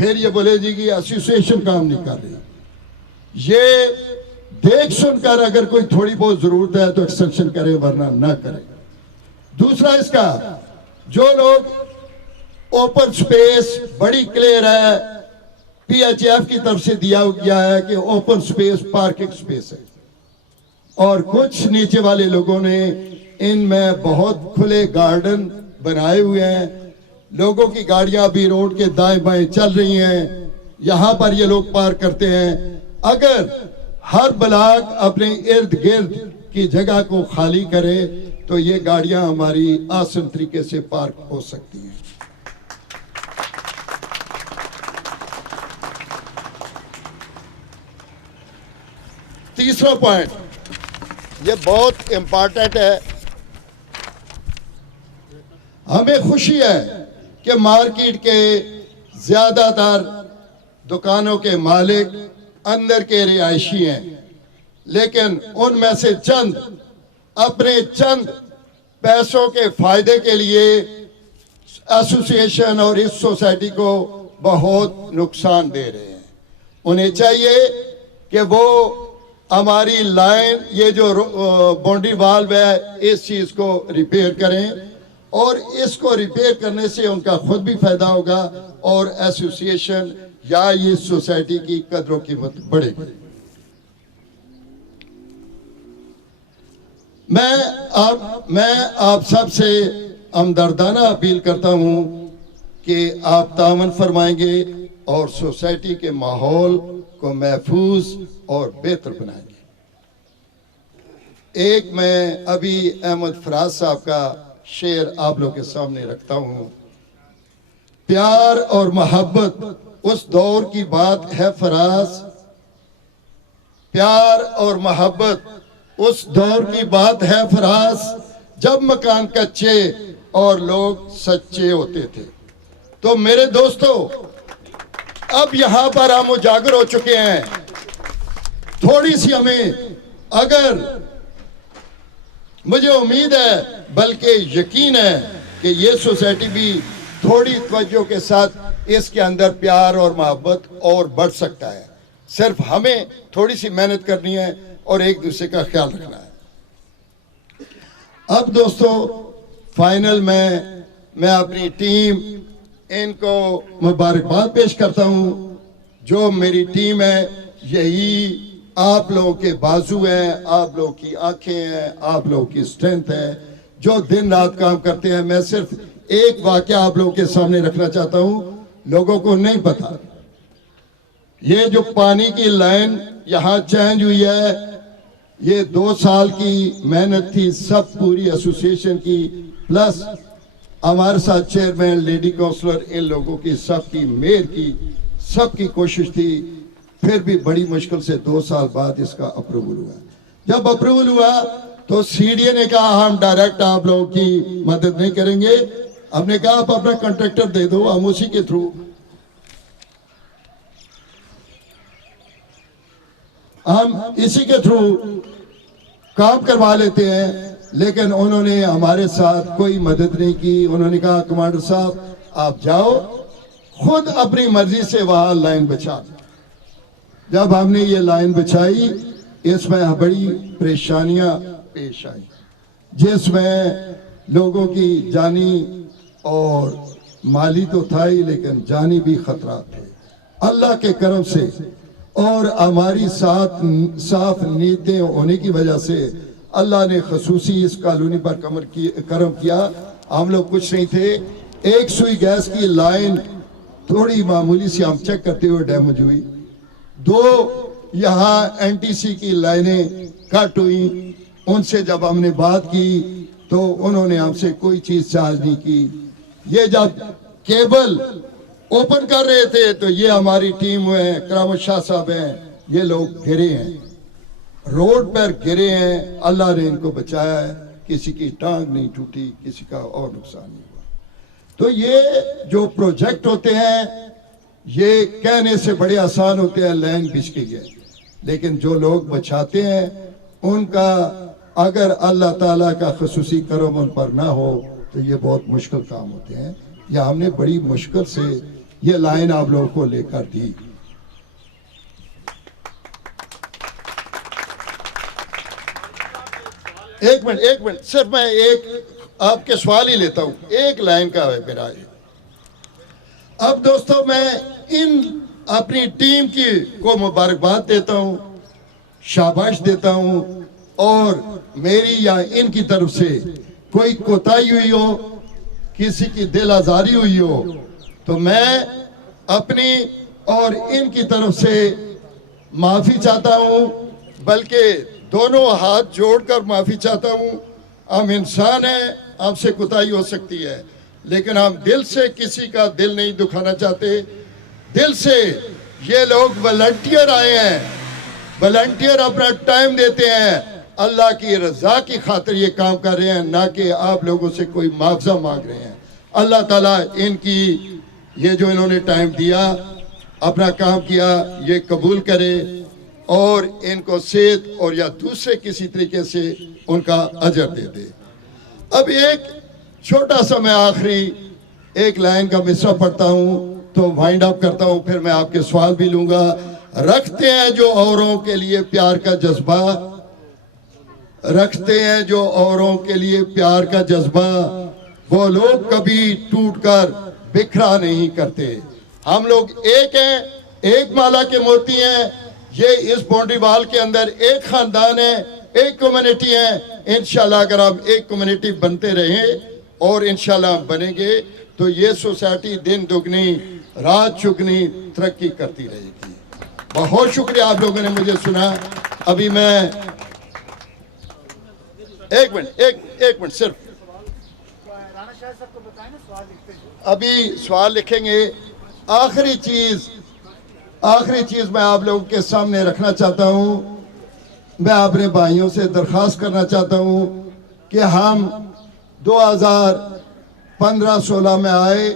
پھر یہ بولے جی کہ ایسوسیشن کام نہیں کر رہی. یہ دیکھ سن کر اگر کوئی تھوڑی بہت ضرورت ہے تو ایکسٹینشن کرے ورنہ نہ کرے. دوسرا اس کا جو لوگ اوپن سپیس بڑی کلیئر ہے پی ایچ ایف کی طرف سے دیا گیا ہے کہ اوپن سپیس پارکنگ سپیس ہے, اور کچھ نیچے والے لوگوں نے ان میں بہت کھلے گارڈن بنائے ہوئے ہیں. لوگوں کی گاڑیاں بھی روڈ کے دائیں بائیں چل رہی ہیں, یہاں پر یہ لوگ پارک کرتے ہیں. اگر ہر بلاک اپنے ارد گرد کی جگہ کو خالی کرے تو یہ گاڑیاں ہماری آسان طریقے سے پارک ہو سکتی ہیں. تیسرا پوائنٹ یہ بہت امپارٹنٹ ہے. ہمیں خوشی ہے کہ مارکیٹ کے زیادہ تر دکانوں کے مالک اندر کے رہائشی ہیں, لیکن ان میں سے چند اپنے چند پیسوں کے فائدے کے لیے ایسوسیشن اور اس سوسائٹی کو بہت نقصان دے رہے ہیں. انہیں چاہیے کہ وہ ہماری لائن یہ جو باؤنڈری والو ہے اس چیز کو ریپیئر کریں, اور اس کو ریپیئر کرنے سے ان کا خود بھی فائدہ ہوگا اور ایسوسیشن یا یہ سوسائٹی کی قدر و قیمت بڑھے گی. میں آپ سب سے ہمدردانہ اپیل کرتا ہوں کہ آپ تعاون فرمائیں گے اور سوسائٹی کے ماحول کو محفوظ اور بہتر بنائیں گے. ایک میں ابھی احمد فراز صاحب کا شعر آپ لوگ کے سامنے رکھتا ہوں. پیار اور محبت اس دور کی بات ہے فراز, پیار اور محبت اس دور کی بات ہے فراز, جب مکان کچے اور لوگ سچے ہوتے تھے. تو میرے دوستو اب یہاں پر ہم اجاگر ہو چکے ہیں. تھوڑی سی ہمیں, اگر مجھے امید ہے بلکہ یقین ہے کہ یہ سوسائٹی بھی تھوڑی توجہ کے ساتھ اس کے اندر پیار اور محبت اور بڑھ سکتا ہے. صرف ہمیں تھوڑی سی محنت کرنی ہے اور ایک دوسرے کا خیال رکھنا ہے. اب دوستو فائنل میں اپنی ٹیم ان کو مبارکباد پیش کرتا ہوں. جو میری ٹیم ہے یہی آپ لوگوں کے بازو ہیں, آپ لوگوں کی آنکھیں ہیں, آپ لوگوں کی اسٹرینتھ ہے, جو دن رات کام کرتے ہیں. میں صرف ایک واقعہ آپ لوگوں کے سامنے رکھنا چاہتا ہوں, لوگوں کو نہیں پتا. یہ جو پانی کی لائن یہاں چینج ہوئی ہے یہ 2 سال کی محنت تھی سب پوری ایسوسیشن کی, پلس ہمارے ساتھ چیئرمین, لیڈی کونسلر, ان لوگوں کی سب کی مہر کی, سب کی کوشش تھی. پھر بھی بڑی مشکل سے 2 سال بعد اس کا اپروول ہوا. جب اپروول ہوا تو سی ڈی اے نے کہا ہم ڈائریکٹ آپ لوگوں کی مدد نہیں کریں گے. ہم نے کہا آپ اپنا کنٹریکٹر دے دو, ہم اسی کے تھرو کام کروا لیتے ہیں. لیکن انہوں نے ہمارے ساتھ کوئی مدد نہیں کی. انہوں نے کہا کمانڈر صاحب آپ جاؤ, خود اپنی مرضی سے وہاں لائن بچا دیں. جب ہم نے یہ لائن بچائی اس میں بڑی پریشانیاں پیش آئی, جس میں لوگوں کی جانی اور مالی تو تھا ہی لیکن جانی بھی خطرات تھے. اللہ کے کرم سے اور ہماری صاف نیتیں ہونے کی وجہ سے اللہ نے خصوصی اس کالونی پر کرم کیا. ہم لوگ کچھ نہیں تھے. ایک سوئی گیس کی لائن تھوڑی معمولی سی ہم چیک کرتے ہوئے ڈیمیج ہوئی. 2 یہاں این ٹی سی کی لائنیں کٹ ہوئی. ان سے جب ہم نے بات کی تو انہوں نے ہم سے کوئی چیز چارج نہیں کی. یہ جب کیبل اوپن کر رہے تھے تو یہ ہماری ٹیم ہے, کرامت شاہ صاحب ہیں, یہ لوگ گرے ہیں, روڈ پر گرے ہیں. اللہ نے ان کو بچایا ہے, کسی کی ٹانگ نہیں ٹوٹی, کسی کا اور نقصان نہیں ہوا. تو یہ جو پروجیکٹ ہوتے ہیں یہ کہنے سے بڑے آسان ہوتے ہیں, لائن بچھ کے گئے, لیکن جو لوگ بچاتے ہیں ان کا اگر اللہ تعالیٰ کا خصوصی کرم ان پر نہ ہو تو یہ بہت مشکل کام ہوتے ہیں. یہ ہم نے بڑی مشکل سے یہ لائن آپ لوگوں کو لے کر دی. ایک منٹ صرف میں ایک آپ کے سوال ہی لیتا ہوں, ایک لائن کا ہے میرا. اب دوستو میں ان اپنی ٹیم کو مبارکباد دیتا ہوں, شاباش دیتا ہوں, اور میری یا ان کی طرف سے کوئی کوتاہی ہوئی ہو, کسی کی دل آزاری ہوئی ہو, تو میں اپنی اور ان کی طرف سے معافی چاہتا ہوں, بلکہ دونوں ہاتھ جوڑ کر معافی چاہتا ہوں. ہم انسان ہیں, آپ سے کوتاہی ہو سکتی ہے, لیکن ہم دل سے کسی کا دل نہیں دکھانا چاہتے. دل سے یہ لوگ والنٹیئر آئے ہیں, والنٹیئر اپنا ٹائم دیتے ہیں, اللہ کی رضا کی خاطر یہ کام کر رہے ہیں, نہ کہ آپ لوگوں سے کوئی معاوضہ مانگ رہے ہیں. اللہ تعالیٰ ان کی یہ جو انہوں نے ٹائم دیا, اپنا کام کیا, یہ قبول کرے اور ان کو صحت اور یا دوسرے کسی طریقے سے ان کا اجر دے دے. اب ایک چھوٹا سا میں آخری ایک لائن کا مصرع پڑھتا ہوں تو وائنڈ اپ کرتا ہوں, پھر میں آپ کے سوال بھی لوں گا. رکھتے ہیں جو اوروں کے لیے پیار کا جذبہ, رکھتے ہیں جو اوروں کے لیے پیار کا جذبہ, وہ لوگ کبھی ٹوٹ کر بکھرا نہیں کرتے. ہم لوگ ایک ہیں, ایک مالا کے موتی ہیں. یہ اس باؤنڈری وال کے اندر ایک خاندان ہے, ایک کمیونٹی ہے. انشاءاللہ اگر ہم ایک کمیونٹی بنتے رہیں اور انشاءاللہ ہم بنیں گے تو یہ سوسائٹی دن دگنی رات چگنی ترقی کرتی رہے گی. بہت شکریہ آپ لوگوں نے مجھے سنا. ابھی میں ایک منٹ صرف ابھی سوال لکھیں گے. آخری چیز میں آپ لوگوں کے سامنے رکھنا چاہتا ہوں. میں اپنے بھائیوں سے درخواست کرنا چاہتا ہوں کہ ہم 2015-16 میں آئے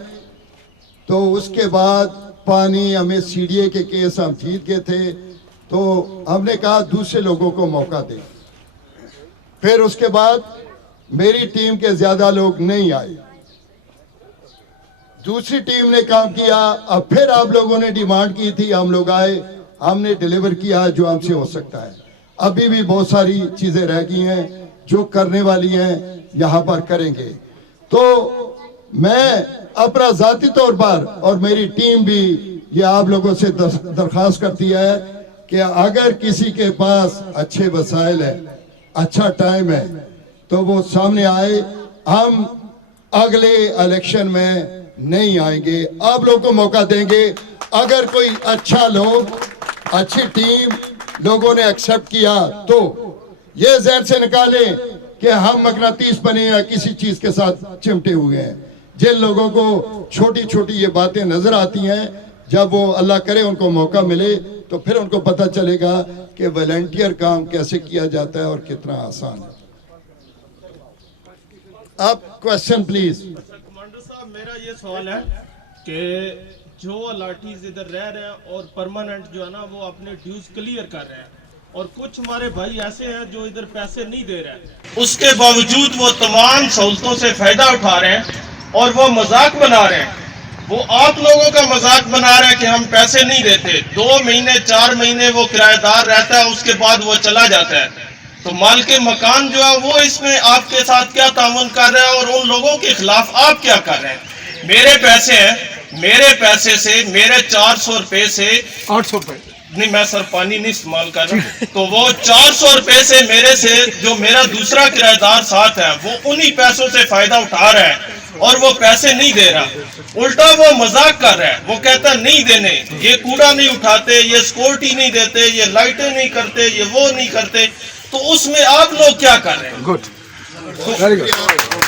تو اس کے بعد پانی ہمیں سی ڈی اے کے کیس ہم جیت گئے تھے, تو ہم نے کہا دوسرے لوگوں کو موقع دیں. پھر اس کے بعد میری ٹیم کے زیادہ لوگ نہیں آئے, دوسری ٹیم نے کام کیا. اب پھر آپ لوگوں نے ڈیمانڈ کی تھی, ہم لوگ آئے, ہم نے ڈیلیور کیا جو ہم سے ہو سکتا ہے. ابھی بھی بہت ساری چیزیں رہ گئی ہیں جو کرنے والی ہیں, یہاں پر کریں گے. تو میں اپنا ذاتی طور پر اور میری ٹیم بھی یہ آپ لوگوں سے درخواست کرتی ہے کہ اگر کسی کے پاس اچھے وسائل ہیں, اچھا ٹائم ہے, تو وہ سامنے آئے. ہم اگلے الیکشن میں نہیں آئیں گے, آپ لوگوں کو موقع دیں گے. اگر کوئی اچھا لوگ, اچھی ٹیم لوگوں نے ایکسپٹ کیا تو یہ ذہن سے نکالیں کہ ہم مغناطیس بنے یا کسی چیز کے ساتھ چمٹے ہوئے ہیں. جن لوگوں کو چھوٹی چھوٹی یہ باتیں نظر آتی ہیں, جب وہ اللہ کرے ان کو موقع ملے تو پھر ان کو پتہ چلے گا کہ والنٹیئر کام کیسے کیا جاتا ہے اور کتنا آسان ہے. آپ کوشچن پلیز. کمانڈر صاحب میرا یہ سوال ہے کہ جو الاٹیز ادھر رہ رہے ہیں اور پرماننٹ جو ہے نا وہ اپنے ڈیوز کلیئر کر رہے ہیں, اور کچھ ہمارے بھائی ایسے ہیں جو ادھر پیسے نہیں دے رہے ہیں, اس کے باوجود وہ تمام سہولتوں سے فائدہ اٹھا رہے ہیں اور وہ مذاق بنا رہے ہیں. وہ آپ لوگوں کا مذاق بنا رہے ہیں کہ ہم پیسے نہیں دیتے. 2 مہینے 4 مہینے وہ کرایہ دار رہتا ہے, اس کے بعد وہ چلا جاتا ہے. تو مالک مکان جو ہے وہ اس میں آپ کے ساتھ کیا تعاون کر رہے ہیں اور ان لوگوں کے خلاف آپ کیا کر رہے ہیں؟ میرے پیسے ہیں, میرے پیسے سے, میرے 400 روپے سے 800 روپے نہیں, میں سر پانی نہیں استعمال کر رہا, تو وہ 400 روپے سے میرے سے جو میرا دوسرا کرایہ دار ساتھ ہے وہ انہی پیسوں سے فائدہ اٹھا رہا ہے اور وہ پیسے نہیں دے رہا. الٹا وہ مذاق کر رہا ہے, وہ کہتا ہے نہیں دینے, یہ کوڑا نہیں اٹھاتے, یہ سیکورٹی نہیں دیتے, یہ لائٹیں نہیں کرتے, یہ وہ نہیں کرتے. تو اس میں آپ لوگ کیا کر رہے ہیں؟ Good, very good.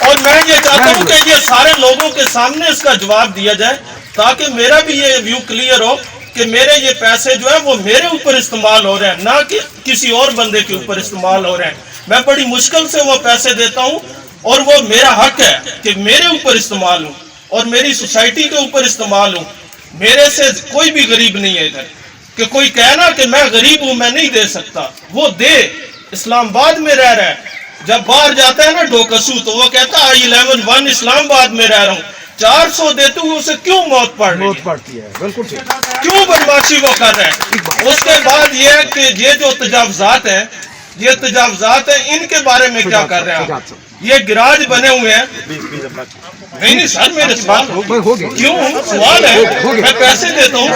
اور میں یہ چاہتا ہوں کہ یہ سارے لوگوں کے سامنے اس کا جواب دیا جائے تاکہ میرا بھی یہ ویو کلیئر ہو کہ میرے یہ پیسے جو ہیں وہ میرے اوپر استعمال ہو رہے ہیں, نہ کہ کسی اور بندے کے اوپر استعمال ہو رہے ہیں. میں بڑی مشکل سے وہ پیسے دیتا ہوں اور وہ میرا حق ہے کہ میرے اوپر استعمال ہوں اور میری سوسائٹی کے اوپر استعمال ہوں. میرے سے کوئی بھی غریب نہیں ہے ادھر کہ کوئی کہنا کہ میں غریب ہوں میں نہیں دے سکتا. وہ دے, اسلام آباد میں رہ رہا ہے, جب باہر جاتا ہے نا ڈوکسو تو وہ کہتا ہے I11 اسلام آباد میں رہ رہا ہوں. 400 देते हुए उसे क्यों मौत पड़ रही मौत है? पड़ती है, बिल्कुल ठीक। क्यों बदमाशी वो कर रहे हैं? उसके बाद ये है कि ये जो तजावजात है, ये तजावजात है, इनके बारे में क्या कर रहे हैं आप? ये गिराज बने हुए हैं। नहीं सर, मेरे सवाल हो गए। क्यों सवाल है, मैं पैसे देता हूँ।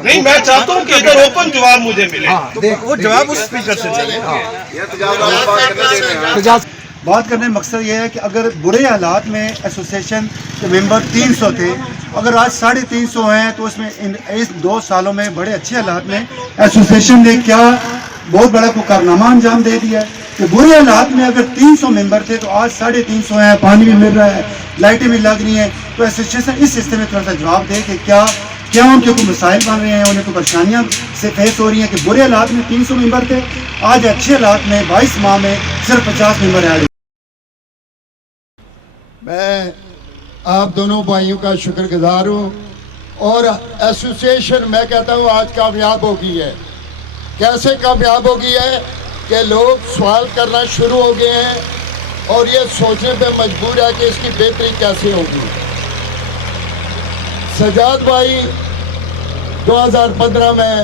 नहीं, मैं चाहता हूँ कि इधर ओपन जवाब मुझे मिले। वो जवाब उस स्पीकर से बात करने का मकसद ये है कि अगर बुरे हालात में एसोसिएशन के मेंबर 300 थे, अगर आज 350 हैं, तो उसमें इस 2 सालों में बड़े अच्छे हालात में एसोसिएशन ने क्या बहुत बड़ा को कारनामा अंजाम दे दिया है कि बुरे हालात में अगर 300 मेंबर थे तो आज 350 हैं, पानी भी मिल रहा है, लाइटें भी लग रही हैं। तो एसोसिएशन इस सिलसिले में थोड़ा सा जवाब दे कि क्या उनके कोई मसाइल बन रहे हैं, उन्हें कोई परेशानियां से फेस हो रही हैं कि बुरे हालात में 300 मेंबर थे, आज अच्छे हालात में 22 माह में सिर्फ 50 मेंबर ऐड। मैं आप दोनों भाइयों का शुक्रगुजार हूँ और एसोसिएशन मैं कहता हूँ आज कामयाब हो गई है। कैसे कामयाब हो गई है कि लोग सवाल करना शुरू हो गए हैं और ये सोचने पे मजबूर है कि इसकी बेहतरी कैसे होगी। सजाद भाई 2015 में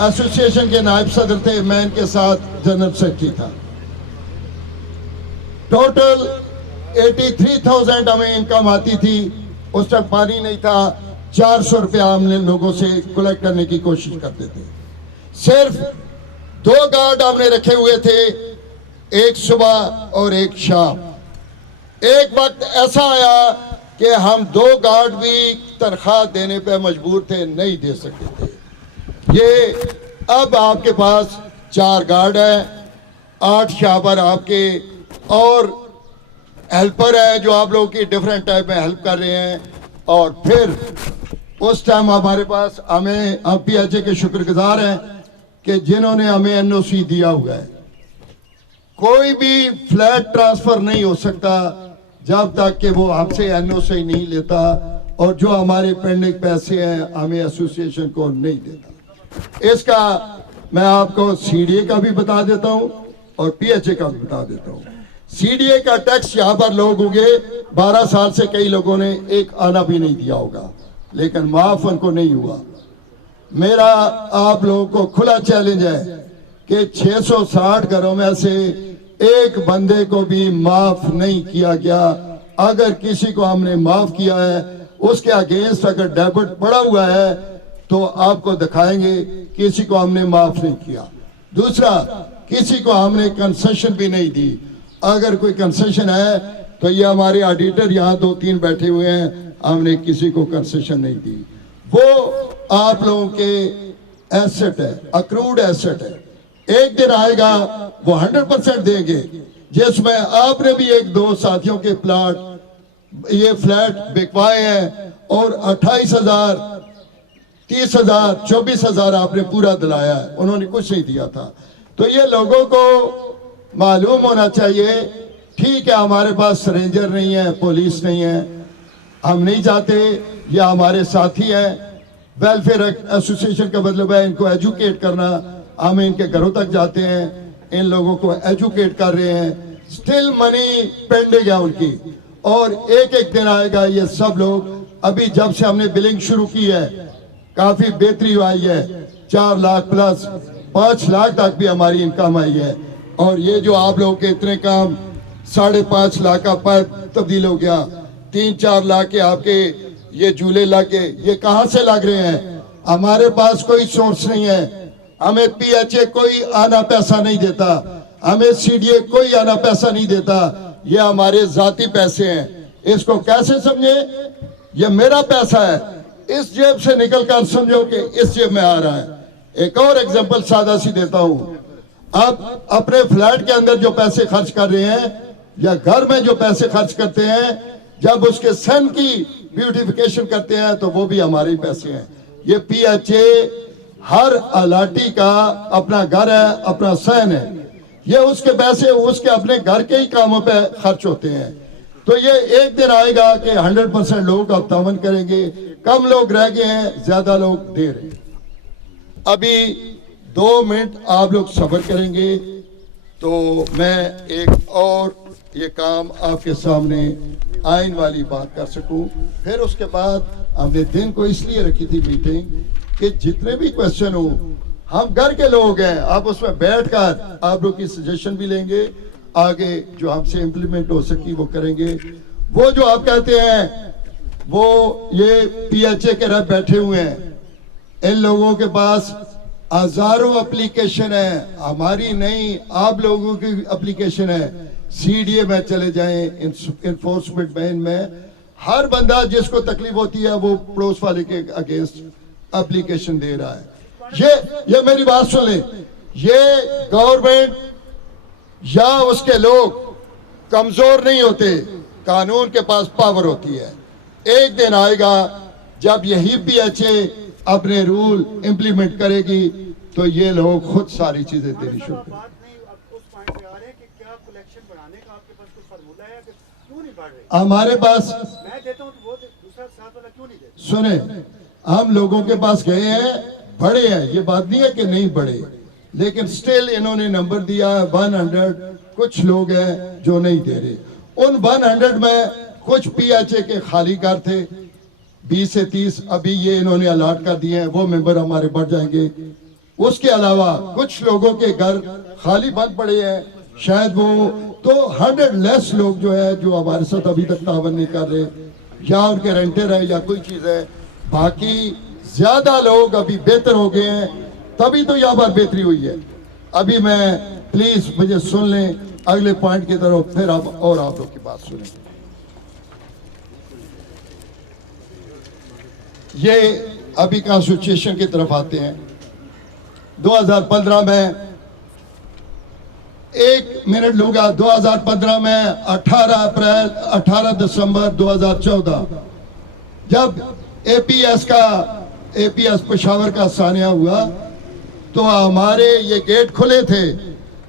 एसोसिएशन के नायब सदर थे, मैं इनके साथ जनरल सेक्रेटरी था। टोटल 83,000 हमें इनकम आती थी। उस तक पानी नहीं था, 400 रुपया हमने लोगों से कलेक्ट करने की कोशिश करते थे। सिर्फ 2 गार्ड हमने रखे हुए थे, एक सुबह और एक शाम। एक वक्त ऐसा आया कि हम 2 गार्ड भी तनख्वाह देने पे मजबूर थे, नहीं दे सकते थे। ये अब आपके पास 4 गार्ड है, 8 शाबर आपके और हेल्पर है जो आप लोगों की डिफरेंट टाइप में हेल्प कर रहे हैं। और फिर उस टाइम हमारे पास हमें आप PHA के शुक्रगुजार हैं कि जिन्होंने हमें NOC दिया हुआ है। कोई भी फ्लैट ट्रांसफर नहीं हो सकता जब तक कि वो हमसे NOC नहीं लेता, और जो हमारे पेंडिंग पैसे हैं हमें एसोसिएशन को नहीं देता। इसका मैं आपको CDA का भी बता देता हूँ और PHA का भी बता देता हूँ। CDA का टैक्स यहाँ पर लोग होंगे 12 साल से कई लोगों ने एक आना भी नहीं दिया होगा, लेकिन माफ उनको नहीं हुआ। मेरा आप लोगों को खुला चैलेंज है कि 660 घरों में से एक बंदे को भी माफ नहीं किया गया। अगर किसी को हमने माफ किया है, उसके अगेंस्ट अगर डेबिट पड़ा हुआ है तो आपको दिखाएंगे, किसी को हमने माफ नहीं किया। दूसरा, किसी को हमने कंसेशन भी नहीं दी। अगर कोई कंसेशन है तो ये हमारे ऑडिटर यहाँ 2-3 बैठे हुए हैं, हमने किसी को कंसेशन नहीं दी। वो आप लोगों के एसेट है, अक्रूड एसेट है। एक दिन आएगा वो 100% देंगे, जिसमें आपने भी 1-2 साथियों के प्लाट ये फ्लैट बिकवाए हैं और 28,000, 30,000, 24,000 आपने पूरा दिलाया है, उन्होंने कुछ नहीं दिया था। तो ये लोगों को मालूम होना चाहिए। ठीक है, हमारे पास रेंजर नहीं है, पुलिस नहीं है, हम नहीं चाहते, ये हमारे साथी हैं। वेलफेयर एसोसिएशन का मतलब है इनको एजुकेट करना। हम इनके घरों तक जाते हैं, इन लोगों को एजुकेट कर रहे हैं। स्टिल मनी पेंडिंग है उनकी, और एक दिन आएगा ये सब लोग। अभी जब से हमने बिलिंग शुरू की है काफी बेहतरी आई है, 4 लाख प्लस 5 लाख तक भी हमारी इनकम आई है। और ये जो आप लोगों के इतने काम, 5.5 लाख का पाइप तब्दील हो गया, 3-4 लाख के आपके ये झूले लगे, ये कहाँ से लग रहे हैं? हमारे पास कोई सोर्स नहीं है। हमें PHA कोई आना पैसा नहीं देता, हमें CDA कोई आना पैसा नहीं देता, ये हमारे जाती पैसे हैं। इसको कैसे समझे? ये मेरा पैसा है, इस जेब से निकल कर समझो कि इस जेब में आ रहा है। एक और एग्जांपल सादा सी देता हूं। आप अपने फ्लैट के अंदर जो पैसे खर्च कर रहे हैं या घर में जो पैसे खर्च करते हैं, जब उसके सन की ब्यूटिफिकेशन करते हैं तो वो भी हमारे पैसे हैं। ये PHA हर अलाटी का अपना घर है, अपना सहन है, ये उसके पैसे उसके अपने घर के ही कामों पे खर्च होते हैं। तो ये एक दिन आएगा कि 100% लोग अब तावन करेंगे, कम लोग रह गए हैं, ज्यादा लोग दे रहे हैं। अभी 2 मिनट आप लोग सब्र करेंगे तो मैं एक और یہ کام آپ کے سامنے آئین والی بات کر سکوں. پھر اس کے بعد ہم نے دن کو اس لیے رکھی تھی میٹنگ کہ جتنے بھی کوشچن ہو, ہم گھر کے لوگ ہیں, آپ اس میں بیٹھ کر آپ لوگ کی سجیشن بھی لیں گے, آگے جو ہم سے امپلیمنٹ ہو سکی وہ کریں گے. وہ جو آپ کہتے ہیں وہ یہ پی ایچ اے کے رہ بیٹھے ہوئے ہیں, ان لوگوں کے پاس ہزاروں اپلیکیشن ہے, ہماری نہیں آپ لوگوں کی اپلیکیشن ہے. سی ڈی اے میں چلے جائیں, انفورسمنٹ مین میں ہر بندہ جس کو تکلیف ہوتی ہے وہ پڑوس والے کے اگینسٹ اپلیکیشن دے رہا ہے. یہ میری بات سن لیں, یہ گورنمنٹ یا اس کے لوگ کمزور نہیں ہوتے, قانون کے پاس پاور ہوتی ہے. ایک دن آئے گا جب یہی پی ایچ اے اپنے رول امپلیمنٹ کرے گی تو یہ لوگ خود ساری چیزیں دینی شروع کریں. ہمارے پاس سنیں, ہم لوگوں کے پاس گئے ہیں, بڑے ہیں, یہ بات نہیں ہے کہ نہیں بڑے, لیکن سٹیل انہوں نے نمبر دیا 100, کچھ لوگ ہیں جو نہیں دے رہے. ان 100 میں کچھ پی ایچ اے کے خالی گھر تھے, 20 سے 30 ابھی یہ انہوں نے الاٹ کر دیے ہیں, وہ ممبر ہمارے بڑھ جائیں گے. اس کے علاوہ کچھ لوگوں کے گھر خالی بند پڑے ہیں, شاید وہ تو 100 لیس لوگ جو ہے جو ہمارے ساتھ ابھی تک تعاون نہیں کر رہے, یا ان کے رینٹر ہے یا کوئی چیز ہے. باقی زیادہ لوگ ابھی بہتر ہو گئے ہیں, تبھی تو یہاں پر بہتری ہوئی ہے. ابھی میں پلیز مجھے سن لیں اگلے پوائنٹ کی طرف, پھر آپ اور آپ لوگ کی بات سنیں. یہ ابھی کانسٹیٹیوشن کی طرف آتے ہیں. 2015 میں 1 منٹ لوں گا, 2015 میں 18 دسمبر 2014 جب اے پی ایس پشاور کا سانحہ ہوا تو ہمارے یہ گیٹ کھلے تھے,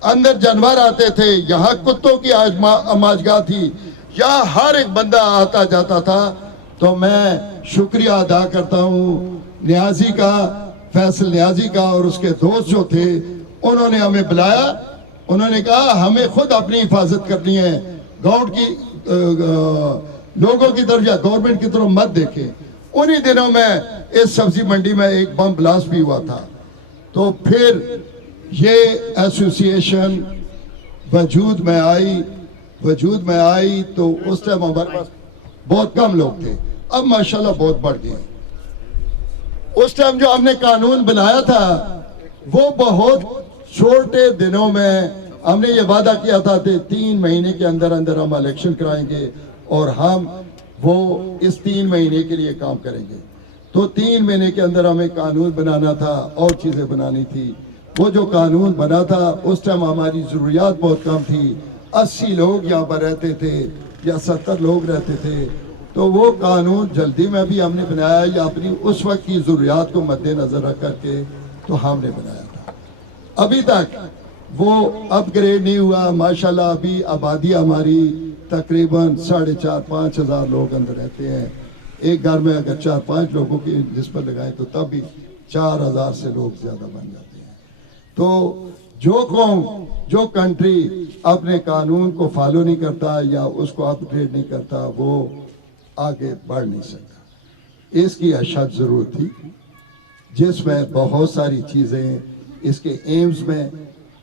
اندر جانور آتے تھے, یہاں کتوں کی آماجگاہ تھی, یہاں ہر ایک بندہ آتا جاتا تھا. تو میں شکریہ ادا کرتا ہوں نیازی کا, فیصل نیازی کا, اور اس کے دوست جو تھے, انہوں نے ہمیں بلایا. انہوں نے کہا ہمیں خود اپنی حفاظت کرنی ہے, گاؤں کی لوگوں کی طرف یا گورنمنٹ کی طرف مت دیکھیں. انہی دنوں میں اس سبزی منڈی میں ایک بم بلاسٹ بھی ہوا تھا. تو پھر یہ ایسوسی ایشن وجود میں آئی تو اس ٹائم ہمارے پاس بہت کم لوگ تھے, اب ماشاءاللہ بہت بڑھ گئے. اس ٹائم جو ہم نے قانون بنایا تھا وہ بہت چھوٹے دنوں میں ہم نے یہ وعدہ کیا تھا کہ 3 مہینے کے اندر ہم الیکشن کرائیں گے, اور ہم وہ اس 3 مہینے کے لیے کام کریں گے. تو 3 مہینے کے اندر ہمیں قانون بنانا تھا اور چیزیں بنانی تھی. وہ جو قانون بنا تھا اس ٹائم ہماری ضروریات بہت کم تھی, 80 لوگ یہاں پر رہتے تھے یا 70 لوگ رہتے تھے. تو وہ قانون جلدی میں بھی ہم نے بنایا, یا اپنی اس وقت کی ضروریات کو مد نظر رکھ کر کے تو ہم نے بنایا تھا. ابھی تک وہ اپ گریڈ نہیں ہوا. ماشاءاللہ ابھی آبادی ہماری تقریباً 4,500-5 ہزار لوگ اندر رہتے ہیں. ایک گھر میں اگر 4-5 لوگوں کی نسبت لگائیں تو تب بھی 4,000 سے لوگ زیادہ بن جاتے ہیں. تو جو قوم, جو کنٹری اپنے قانون کو فالو نہیں کرتا یا اس کو اپ گریڈ نہیں کرتا, وہ آگے بڑھ نہیں سکتا. اس کی اشد ضرورت تھی, جس میں بہت ساری چیزیں اس کے ایمز میں,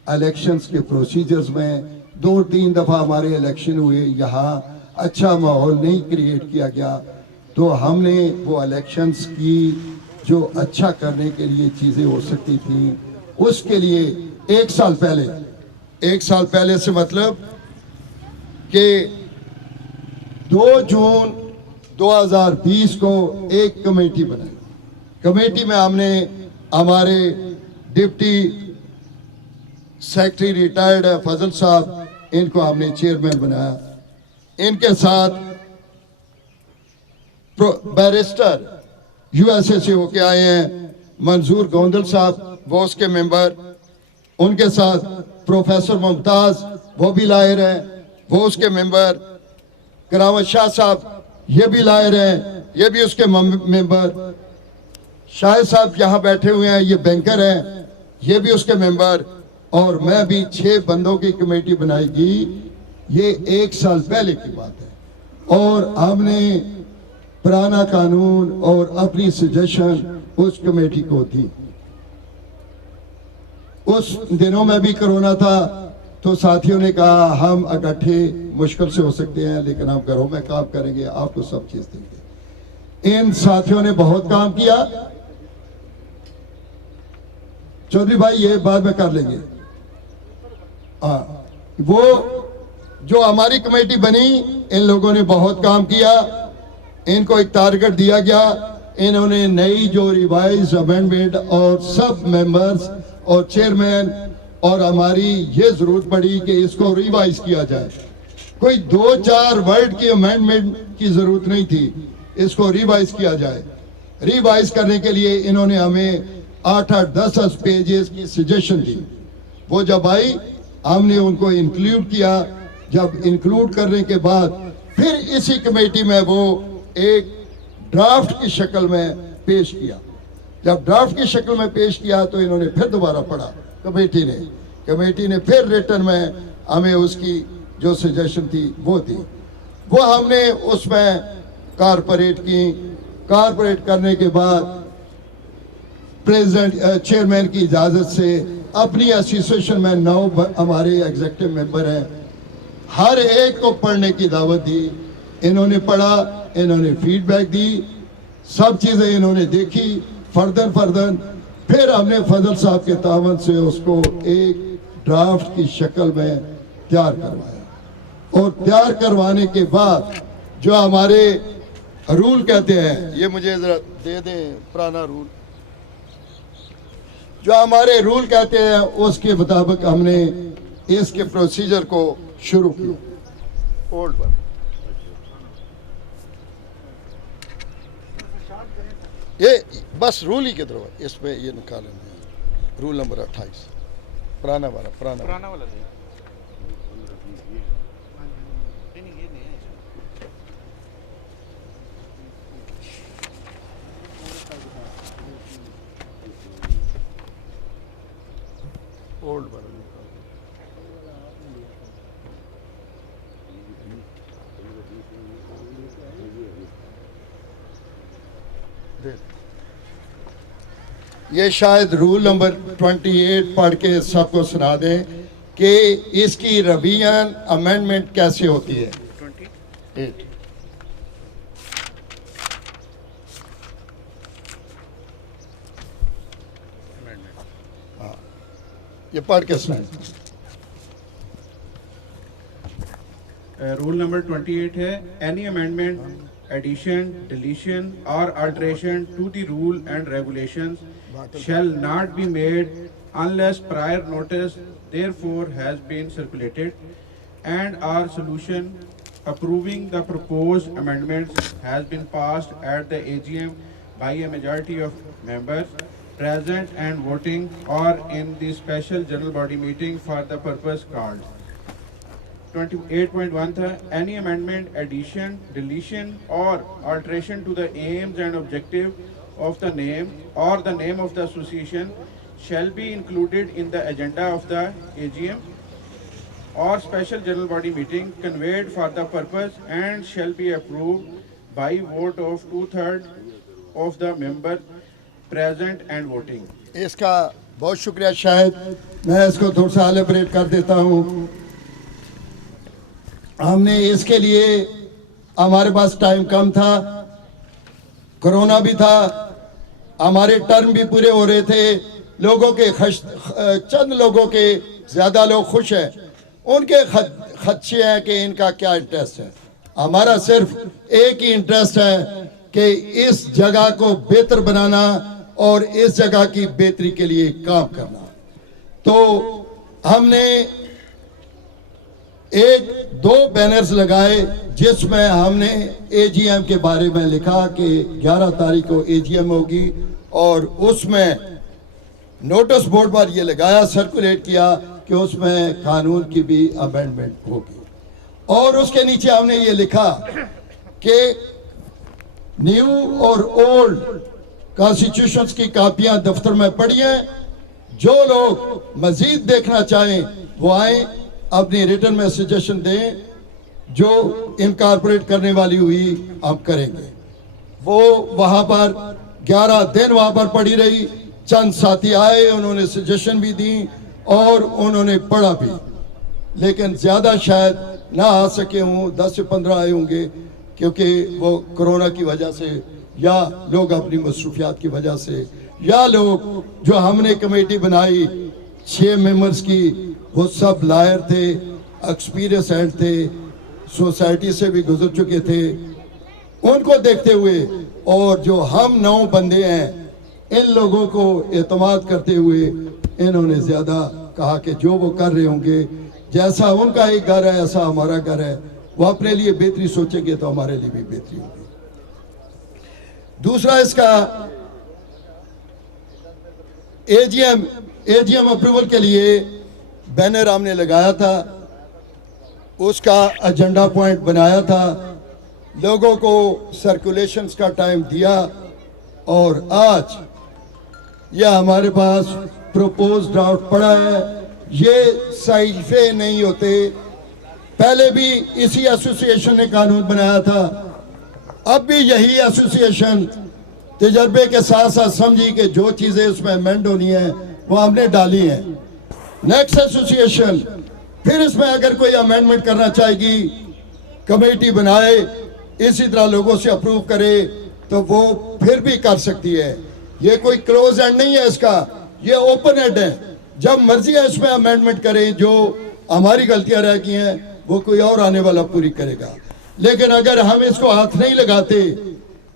الیکشنز کے پروسیجرز میں 2-3 دفعہ ہمارے الیکشن ہوئے, یہاں اچھا ماحول نہیں کریٹ کیا گیا. تو ہم نے وہ الیکشنز کی جو اچھا کرنے کے لیے چیزیں ہو سکتی تھیں, اس کے لیے 1 سال پہلے سے مطلب کہ 2 جون 2020 کو ایک کمیٹی بنائی. کمیٹی میں ہم نے ہمارے ڈپٹی سیکرٹری ریٹائرڈ ہے فضل صاحب, ان کو ہم نے چیئرمین بنایا. ان کے ساتھ بیرسٹر یو ایس اے سے ہو کے آئے ہیں منظور گوندل صاحب, وہ اس کے ممبر. ان کے ساتھ پروفیسر ممتاز, وہ بھی لائر ہیں, وہ اس کے ممبر. کرامت شاہ صاحب یہ بھی لائر ہیں, یہ بھی اس کے ممبر. شاہد صاحب یہاں بیٹھے ہوئے ہیں, یہ بینکر ہیں, یہ بھی اس کے ممبر. اور میں بھی 6 بندوں کی کمیٹی بنائی گی یہ 1 سال پہلے کی بات ہے، اور ہم نے پرانا قانون اور اپنی سجیشن اس کمیٹی کو دی. اس دنوں میں بھی کرونا تھا تو ساتھیوں نے کہا ہم اکٹھے مشکل سے ہو سکتے ہیں لیکن ہم گھروں میں کام کریں گے، آپ کو سب چیز دیں گے. ان ساتھیوں نے بہت کام کیا. چودھری بھائی یہ بعد میں کر لیں گے. وہ جو ہماری کمیٹی بنی، ان لوگوں نے بہت کام کیا. ان کو ایک ٹارگٹ دیا گیا، انہوں نے نئی جو ریوائز امینڈمنٹ اور سب ممبرز اور چیئرمین اور ہماری یہ ضرورت پڑی کہ اس کو ریوائز کیا جائے. کوئی 2-4 ورڈ کی امینڈمنٹ کی ضرورت نہیں تھی، اس کو ریوائز کیا جائے. ریوائز کرنے کے لیے انہوں نے ہمیں 8-10 پیجز کی سجیشن دی. وہ جب آئی ہم نے ان کو انکلوڈ کیا. جب انکلوڈ کرنے کے بعد پھر اسی کمیٹی میں وہ ایک ڈرافٹ کی شکل میں پیش کیا. جب ڈرافٹ کی شکل میں پیش کیا تو انہوں نے پھر دوبارہ پڑھا کمیٹی نے پھر ریٹن میں ہمیں اس کی جو سجیشن تھی وہ دی. وہ ہم نے اس میں کارپوریٹ کرنے کے بعد چیئرمین کی اجازت سے اپنی ایسوسیشن میں 9 ہمارے ایگزیکٹو ممبر ہیں، ہر ایک کو پڑھنے کی دعوت دی. انہوں نے پڑھا، انہوں نے فیڈ بیک دی، سب چیزیں انہوں نے دیکھی فردن. پھر ہم نے فضل صاحب کے تعاون سے اس کو ایک ڈرافٹ کی شکل میں تیار کروایا. اور تیار کروانے کے بعد جو ہمارے رول کہتے ہیں، یہ مجھے ذرا دے دیں پرانا رول، جو ہمارے رول کہتے ہیں اس کے مطابق ہم نے اس کے پروسیجر کو شروع کیا. اولڈ ون یہ بس رول ہی کے درو اس پہ یہ نکالیں. رول نمبر 28 پرانا والا اولڈ والا یہ شاید رول نمبر 28 پڑھ کے سب کو سنا دیں کہ اس کی ریویژن امینڈمنٹ کیسے ہوتی ہے. 28 یہ پڑھ کے سنائیں. رول نمبر 28 ہے any amendment, addition, deletion or alteration to the rule and regulations shall not be made unless prior notice therefore has been circulated and our solution approving the proposed amendments has been passed at the AGM by a majority of members present and voting or in the special general body meeting for the purpose called. 28.1 tha, any amendment, addition, deletion or alteration to the aims and objective of the name or the name of the association shall be included in the agenda of the AGM or special general body meeting conveyed for the purpose and shall be approved by vote of 2/3 of the members present and voting. اس کا بہت شکریہ. شاید میں اس کو تھوڑا سا elaborate کر دیتا ہوں. ہم نے اس کے لیے ہمارے پاس ٹائم کم تھا، کرونا بھی تھا، ہمارے ٹرم بھی پورے ہو رہے تھے. لوگوں کے چند لوگوں کے زیادہ لوگ خوش ہیں، ان کے خدشے ہیں کہ ان کا کیا انٹرسٹ ہے. ہمارا صرف ایک ہی انٹرسٹ ہے کہ اس جگہ کو بہتر بنانا اور اس جگہ کی بہتری کے لیے کام کرنا. تو ہم نے 2 بینرز لگائے جس میں ہم نے اے جی ایم کے بارے میں لکھا کہ 11 تاریخ کو اے جی ایم ہوگی، اور اس میں نوٹس بورڈ پر یہ لگایا، سرکولیٹ کیا کہ اس میں قانون کی بھی امینڈمنٹ ہوگی. اور اس کے نیچے ہم نے یہ لکھا کہ نیو اور اولڈ کانسٹیٹیوشنز کی کاپیاں دفتر میں پڑی ہیں، جو لوگ مزید دیکھنا چاہیں وہ آئیں. अपनी रिटर्न में सजेशन दें, जो इनकॉर्पोरेट करने वाली हुई आप करेंगे। वो वहाँ पर 11 दिन वहाँ पर पड़ी रही, चंद साथी आए, उन्होंने सजेशन भी दी और उन्होंने पढ़ा भी, लेकिन ज़्यादा शायद ना आ सके हों, 10 से 15 आए होंगे, क्योंकि वो कोरोना की वजह से या लोग अपनी मसरूफियात की वजह से, या लोग जो हमने कमेटी बनाई 6 मेंबर्स की, वो सब लायर थे, एक्सपीरियंस हैंड थे, सोसाइटी से भी गुजर चुके थे, उनको देखते हुए और जो हम 9 बंदे हैं, इन लोगों को एतमाद करते हुए इन्होंने ज़्यादा कहा कि जो वो कर रहे होंगे, जैसा उनका एक घर है ऐसा हमारा घर है, वो अपने लिए बेहतरी सोचेंगे तो हमारे लिए भी बेहतरी होगी। दूसरा, इसका एजीएम अप्रूवल के लिए बैनर हमने लगाया था, उसका एजेंडा पॉइंट बनाया था, लोगों को सर्कुलेशंस का टाइम दिया, और आज यह हमारे पास प्रपोज ड्राफ्ट पड़ा है। ये सहीफे नहीं होते, पहले भी इसी एसोसिएशन ने कानून बनाया था, अब भी यही एसोसिएशन तजर्बे के साथ साथ समझी कि जो चीज़ें उसमें अमेंड होनी है वो हमने डाली हैं। नेक्स्ट एसोसिएशन फिर इसमें अगर कोई अमेंडमेंट करना चाहेगी, कमेटी बनाए, इसी तरह लोगों से अप्रूव करे, तो वो फिर भी कर सकती है। ये कोई क्लोज एंड नहीं है इसका, ये ओपन एंड है, जब मर्जी है इसमें अमेंडमेंट करें। जो हमारी गलतियां रह गई हैं वो कोई और आने वाला पूरी करेगा, लेकिन अगर हम इसको हाथ नहीं लगाते,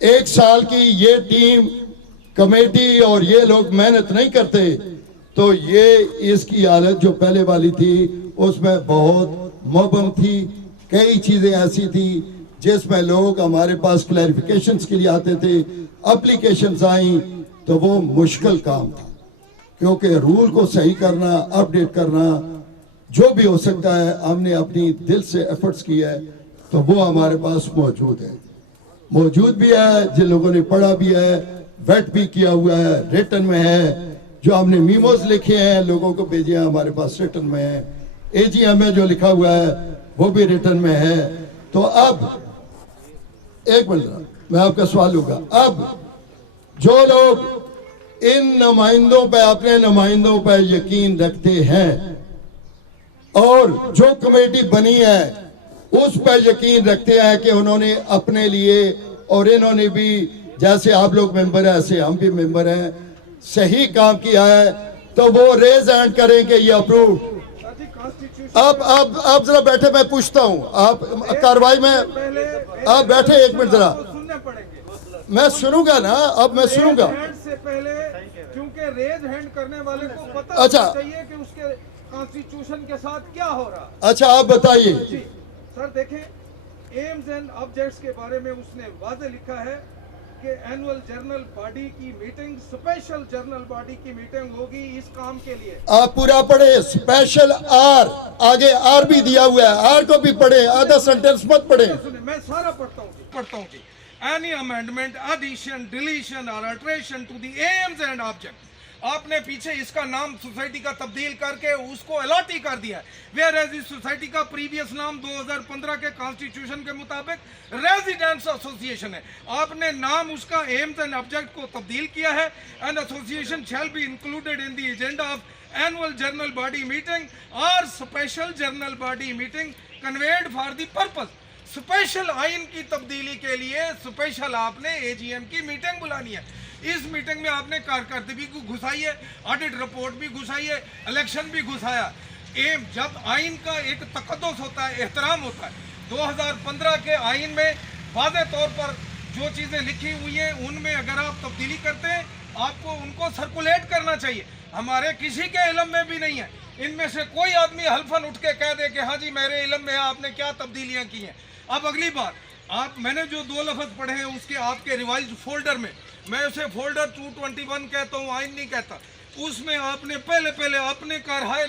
1 साल की ये टीम, कमेटी और ये लोग मेहनत नहीं करते, तो ये इसकी हालत जो पहले वाली थी उसमें बहुत मुबहम थी। कई चीज़ें ऐसी थी जिसमें लोग हमारे पास क्लैरिफिकेशंस के लिए आते थे, एप्लीकेशंस आई तो वो मुश्किल काम था, क्योंकि रूल को सही करना, अपडेट करना, जो भी हो सकता है हमने अपनी दिल से एफर्ट्स किया है, तो वो हमारे पास मौजूद भी है। जिन लोगों ने पढ़ा भी है, वेट भी किया हुआ है, रिटर्न में है, जो हमने मीमोज लिखे हैं लोगों को भेजे हैं, हमारे पास रिटर्न में है, एजीएम में जो लिखा हुआ है वो भी रिटर्न में है। तो अब एक मिनट, मैं आपका सवाल लूंगा। अब जो लोग इन नुमाइंदों पर, अपने नुमाइंदों पर यकीन रखते हैं और जो कमेटी बनी है उस पर यकीन रखते हैं कि उन्होंने अपने लिए, और इन्होंने भी, जैसे आप लोग मेंबर हैं ऐसे हम भी मेंबर हैं, सही काम किया है, तो वो रेज हैंड करें कि ये अप्रूव। अब जरा बैठे, मैं पूछता हूँ, आप कार्रवाई में आप बैठे, 1 मिनट जरा, मैं सुनूंगा ना, अब मैं सुनूंगा। से पहले, क्योंकि रेज हैंड करने वाले को पता अच्छा चाहिए कि उसके कॉन्स्टिट्यूशन के साथ क्या हो रहा। अच्छा, आप बताइए जी सर, देखें, एम्स एंड ऑब्जेक्ट्स के बारे में उसने वाज़े लिखा है कि एनुअल जर्नल बॉडी की मीटिंग, स्पेशल जर्नल बॉडी की मीटिंग होगी इस काम के लिए। आप पूरा पढ़े, स्पेशल आर, आगे आर भी दिया हुआ है, आर को भी पढ़े, आधा सेंटेंस मत पढ़े। मैं सारा पढ़ता हूँ जी। Any amendment, addition, deletion or alteration to the aims and objects, आपने पीछे इसका नाम सोसाइटी का तब्दील करके उसको अलॉट ही कर दिया है। वेयर एज इस सोसाइटी का प्रीवियस नाम 2015 के कॉन्स्टिट्यूशन के मुताबिक रेजिडेंट्स एसोसिएशन है, आपने नाम उसका एम्स एंड ऑब्जेक्ट को तब्दील किया है। And association shall be included in the agenda of annual general body meeting और special general body meeting convened for the purpose. Special आइन की तब्दीली के लिए स्पेशल आपने एजीएम की मीटिंग बुलानी है। इस मीटिंग में आपने कारकर्दगी भी घुसाई है, ऑडिट रिपोर्ट भी घुसाई है, इलेक्शन भी घुसाया। जब आइन का एक तकद्दुस होता है, एहतराम होता है, 2015 के आइन में वाज़े तौर पर जो चीज़ें लिखी हुई हैं उनमें अगर आप तब्दीली करते हैं, आपको उनको सर्कुलेट करना चाहिए। हमारे किसी के इल्म में भी नहीं है, इनमें से कोई आदमी हल्फन उठ के कह दे कि हाँ जी मेरे इल्म में है, आपने क्या तब्दीलियाँ की हैं। अब अगली बार मैंने जो 2 लफ्ज़ पढ़े हैं उसके आपके रिवाइज फोल्डर में, मैं उसे फोल्डर 221 कहता हूँ, आइन नहीं कहता, उसमें आपने पहले अपने कारहाय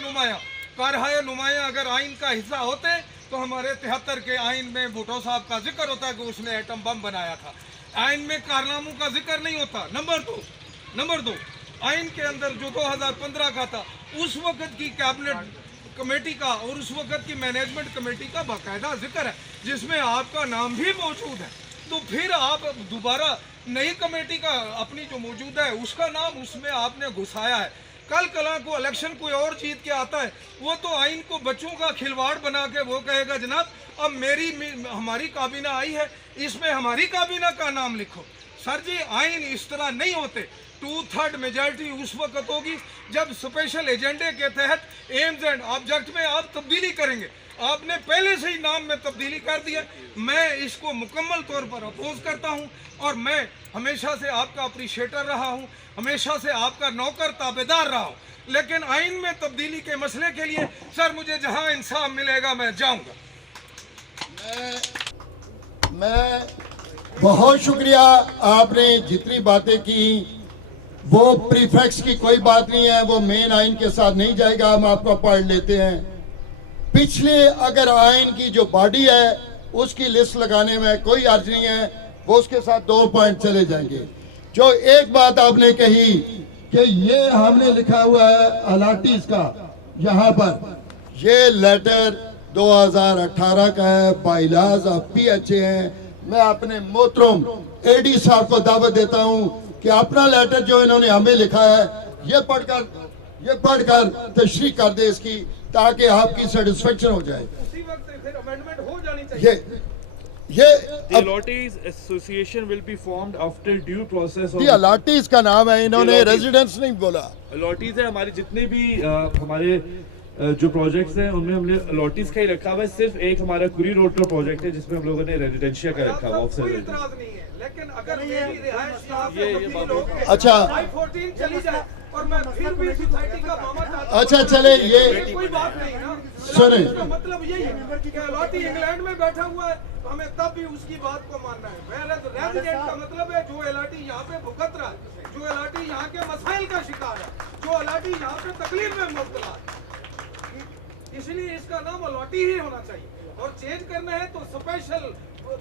नुमाया अगर आइन का हिस्सा होते तो हमारे 73 के आइन में भुट्टो साहब का जिक्र होता है कि उसने एटम बम बनाया था। आइन में कारनामों का जिक्र नहीं होता। नंबर दो, आइन के अंदर जो 2015 का था, उस वक्त की कैबिनेट कमेटी का और उस वक्त की मैनेजमेंट कमेटी का बाकायदा जिक्र है जिसमें आपका नाम भी मौजूद है, तो फिर आप दोबारा नई कमेटी का अपनी जो मौजूद है उसका नाम उसमें आपने घुसाया है। कल कला को इलेक्शन कोई और जीत के आता है, वो तो आइन को बच्चों का खिलवाड़ बना के वो कहेगा जनाब अब हमारी काबीना आई है, इसमें हमारी काबीना का नाम लिखो। सर जी, आइन इस तरह नहीं होते। 2/3 मेजॉरिटी उस वक्त होगी जब स्पेशल एजेंडे के तहत एम्स एंड ऑब्जेक्ट में आप तब्दीली करेंगे। आपने पहले से ही नाम में तब्दीली कर दिया। मैं इसको मुकम्मल तौर पर अपोज करता हूं और मैं हमेशा से आपका अप्रिशिएटर रहा हूं, हमेशा से आपका नौकर ताबेदार रहा हूं, लेकिन आइन में तब्दीली के मसले के लिए सर मुझे जहां इंसाफ मिलेगा मैं जाऊंगा। मैं बहुत शुक्रिया, आपने जितनी बातें की वो प्रीफेक्स की कोई बात नहीं है, वो मेन आइन के साथ नहीं जाएगा, हम आपका पॉइंट लेते हैं। पिछले अगर आइन की जो बॉडी है उसकी लिस्ट लगाने में कोई अर्ज नहीं है, वो उसके साथ 2 पॉइंट चले जाएंगे। जो एक बात आपने कही कि ये हमने लिखा हुआ है अलाटीज का, यहाँ पर ये लेटर 2018 का है, बाइलाज ऑफ PHA है। मैं अपने मोहतरम AD साहब को दावत देता हूँ कि अपना लेटर जो इन्होंने हमें लिखा है ये पढ़कर तशरीह कर दे इसकी, ताकि आपकी सेटिस्फेक्शन हो जाए। उसी वक्त फिर अमेंडमेंट हो जानी चाहिए। The allottees association will be formed after due process of ये अलाटीज का नाम है, इन्होंने रेजिडेंस नहीं बोला। allottees है हमारे जितने भी हमारे जो प्रोजेक्ट्स हैं उनमें हमने allottees का ही रखा हुआ है। सिर्फ एक हमारा कुरी रोड का प्रोजेक्ट है जिसमें हम लोगों ने रेजिडेंशिया का रखा हुआ कोई इतराज नहीं है, लेकिन अगर मेरी रिहाइश यहाँ पे ये तब्दील हो के अच्छा। I-14 चली जाए और मैं फिर भी सोसाइटी का मामा चाहता हूं, अच्छा चले, ये कोई बात नहीं ना। सुने। इसका मतलब यही है कि अलाटी इंग्लैंड में बैठा हुआ है तो हमें तब भी उसकी बात को मानना है। रेजिडेंट का मतलब है जो अलाटी यहाँ पे भुगत रहा है, जो अलाटी यहाँ के मसाइल का शिकार है, जो अलाटी यहाँ पे तकलीफ में मुब्तला है, इसलिए इसका नाम अलाटी ही होना चाहिए। और चेंज करना है तो स्पेशल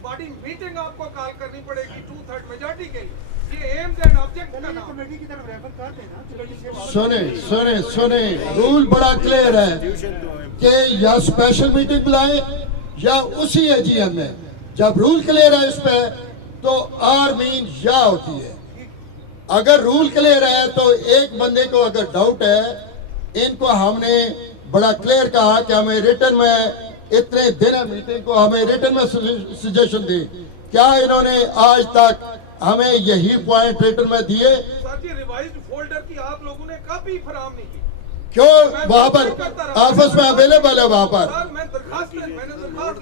बॉडी मीटिंग आपको कॉल करनी पड़ेगी 2/3 मेजॉरिटी के लिए। ये एम्स एंड ऑब्जेक्ट का नाम कमेटी की तरफ रेफर कर देना। सुने रूल बड़ा क्लियर है कि या स्पेशल मीटिंग बुलाएं या उसी AGM में। जब रूल क्लियर है इस पे तो आर मीन या होती है। अगर रूल क्लियर है तो एक बंदे को अगर डाउट है, इनको हमने बड़ा क्लियर कहा कि हमें रिटर्न में इतने दिन है मीटिंग को, हमें रिटर्न में सजेशन दी। क्या इन्होंने आज तक हमें यही पॉइंट रिटर्न में दिए? सर जी, रिवाइज्ड फोल्डर की आप लोगों ने कभी फराहम नहीं की। क्यों? वहां पर ऑफिस में अवेलेबल है वहां पर। सर मैंने दरखास्त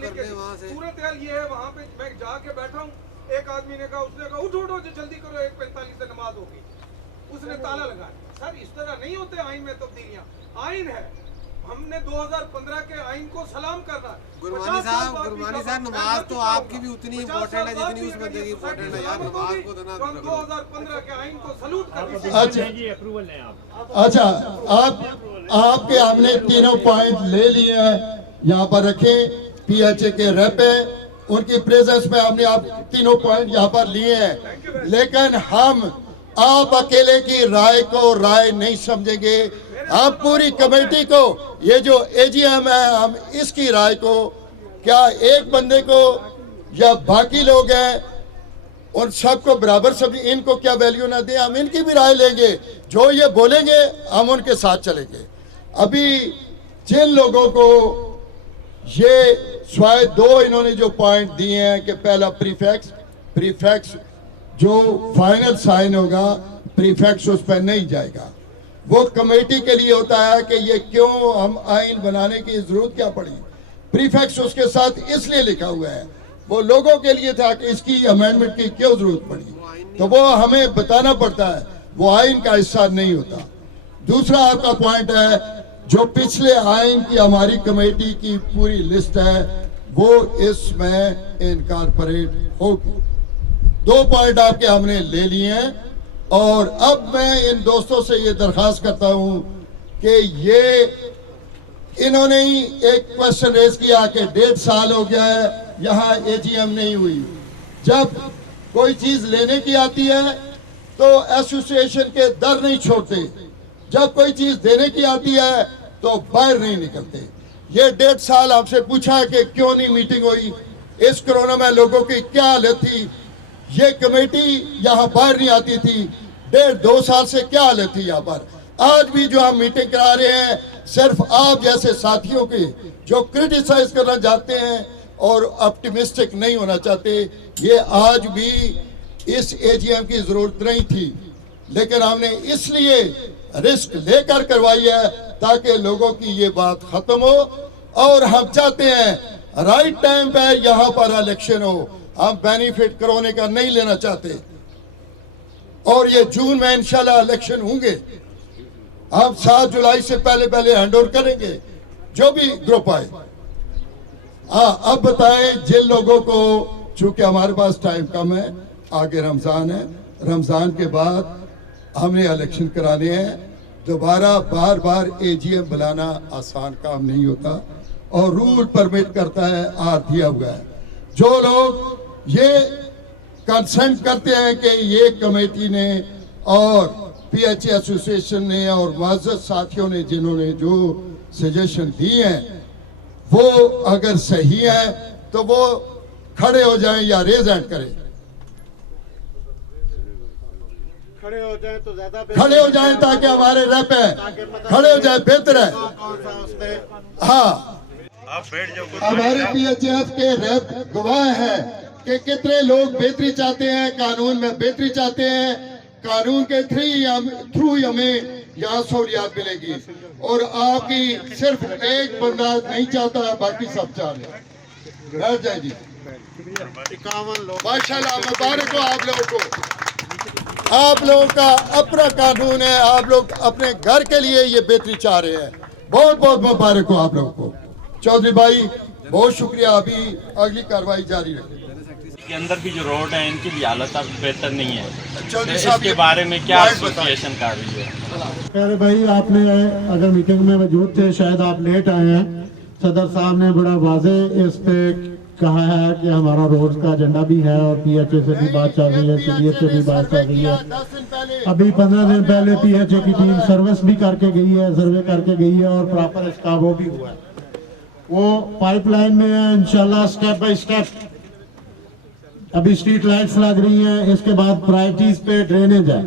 लेके सूरत हाल ये है, वहाँ पे मैं जाके बैठा हूँ, एक आदमी ने कहा, उसने कहा उठो जल्दी करो 1:45 से नमाज होगी, उसने ताला लगाया। सर इस तरह नहीं होते आइन में तब्दीलियां। आइन है, हमने 2015 के आइन को सलाम करना है। गुरबानी साहब नमाज तो आपकी भी उतनी इम्पोर्टेंट है जितनी उस बंदे की इम्पोर्टेंट है यार। नमाज को तो ना 2015 के आइन को सलूट करना। अच्छा आपके हमने तीनों पॉइंट ले लिए हैं, यहाँ पर रखे। PHA के रेप है, उनकी प्रेजेंस में हमने आप तीनों पॉइंट यहाँ पर लिए हैं, लेकिन हम आप अकेले की राय को राय नहीं समझेंगे। आप पूरी कमेटी को, ये जो AGM है, हम इसकी राय को, क्या एक बंदे को या बाकी लोग हैं उन सबको बराबर समझ, इनको क्या वैल्यू ना दे, हम इनकी भी राय लेंगे। जो ये बोलेंगे हम उनके साथ चलेंगे। अभी जिन लोगों को ये स्वाय 2 इन्होंने जो पॉइंट दिए हैं कि पहला प्रीफेक्स जो फाइनल साइन होगा, प्रीफेक्स उस पर नहीं जाएगा। वो कमेटी के लिए होता है कि ये क्यों हम आइन बनाने की जरूरत क्या पड़ी। प्रीफेक्स उसके साथ इसलिए लिखा हुआ है, वो लोगों के लिए था कि इसकी अमेंडमेंट की क्यों जरूरत पड़ी, तो वो हमें बताना पड़ता है, वो आइन का हिस्सा नहीं होता। दूसरा आपका पॉइंट है, जो पिछले आइन की हमारी कमेटी की पूरी लिस्ट है वो इसमें इनकॉर्पोरेट होगी। 2 पॉइंट आपके हमने ले लिए हैं। और अब मैं इन दोस्तों से ये दरखास्त करता हूं कि ये इन्होंने ही एक क्वेश्चन रेज किया कि 1.5 साल हो गया है यहाँ AGM नहीं हुई। जब कोई चीज लेने की आती है तो एसोसिएशन के दर नहीं छोड़ते, जब कोई चीज देने की आती है تو باہر نہیں نکلتے. یہ 1.5 سال آپ سے پوچھا ہے کہ کیوں نہیں میٹنگ ہوئی, اس کورونا میں لوگوں کی کیا حالت تھی, یہ کمیٹی یہاں باہر نہیں آتی تھی. 1.5-2 سال سے کیا حالت تھی یہاں پر. آج بھی جو ہم میٹنگ کرا رہے ہیں صرف آپ جیسے ساتھیوں کے جو کرٹیسائز کرنا چاہتے ہیں اور اپٹیمسٹک نہیں ہونا چاہتے, یہ آج بھی اس اے جی ایم کی ضرورت نہیں تھی, لیکن ہم نے اس لیے رسک لے کر کروائی ہے تاکہ لوگوں کی یہ بات ختم ہو. اور ہم چاہتے ہیں رائٹ ٹائم پہ یہاں پر الیکشن ہو, ہم بینیفٹ کرونے کا نہیں لینا چاہتے. اور یہ جون میں انشاءاللہ الیکشن ہوں گے, ہم 7 جولائی سے پہلے ہینڈ اوور کریں گے جو بھی گروپ آئے. اب بتائیں جن لوگوں کو, چونکہ ہمارے پاس ٹائم کم ہے, آگے رمضان ہے, رمضان کے بعد ہم نے الیکشن کرانے ہیں. دوبارہ بار اے جی ایم بلانا آسان کام نہیں ہوتا اور رول پرمٹ کرتا ہے, دیا ہوا ہے. جو لوگ یہ کنسنٹ کرتے ہیں کہ یہ کمیٹی نے اور پی ایچ اے ایسوسیشن نے اور معزز ساتھیوں نے جنہوں نے جو سجیشن دی ہیں وہ اگر صحیح ہے تو وہ کھڑے ہو جائیں یا ریز ہینڈ کریں. کھڑے ہو جائیں تو زیادہ کھڑے ہو جائیں تاکہ ہمارے ریپ ہے, کھڑے ہو جائیں بہتر ہے. ہاں, ہمارے پی ایچ ایف کے ریپ گواہ ہیں کہ کتنے لوگ بہتری چاہتے ہیں, قانون میں بہتری چاہتے ہیں, قانون کے تھرو ہمیں یہاں سہولیات ملے گی. اور آپ کی صرف ایک بندہ نہیں چاہتا, باقی سب چاہ رہے ہیں. بیٹھ جائیں جی. 51 لوگ ماشاءاللہ, مبارک ہو آپ لوگوں کو. آپ لوگوں کا اپنا قانون ہے, آپ لوگ اپنے گھر کے لیے یہ بہتری چاہ رہے ہیں. بہت بہت مبارک ہو آپ لوگوں کو. چودھری بھائی بہت شکریہ, ابھی اگلی کاروائی جاری رکھیں. کے اندر بھی جو روڈ ہیں ان کی بھی حالت اب بہتر نہیں ہے, چودھری اس صاحب کے بارے میں کیا ایسوسیشن کر رہی ہے؟ پہلے بھائی آپ نے اگر میٹنگ میں موجود تھے, شاید آپ لیٹ آئے ہیں. صدر صاحب نے بڑا واضح اس پہ کہا ہے کہ ہمارا روڈ کا ایجنڈا بھی ہے اور پی ایچ اے سے بھی بات چل رہی ہے, سی ڈی ایس سے بھی بات چل رہی ہے. ابھی 15 دن پہلے پی ایچ اے کی ٹیم سروس بھی کر کے گئی ہے, سروے کر کے گئی ہے اور پراپر اس کا وہ بھی ہوا ہے. وہ پائپ لائن میں ہے انشاءاللہ سٹیپ بائی سٹیپ. ابھی اسٹریٹ لائٹس لگ رہی ہیں, اس کے بعد پرائرٹیز پہ ڈرینیج ہے,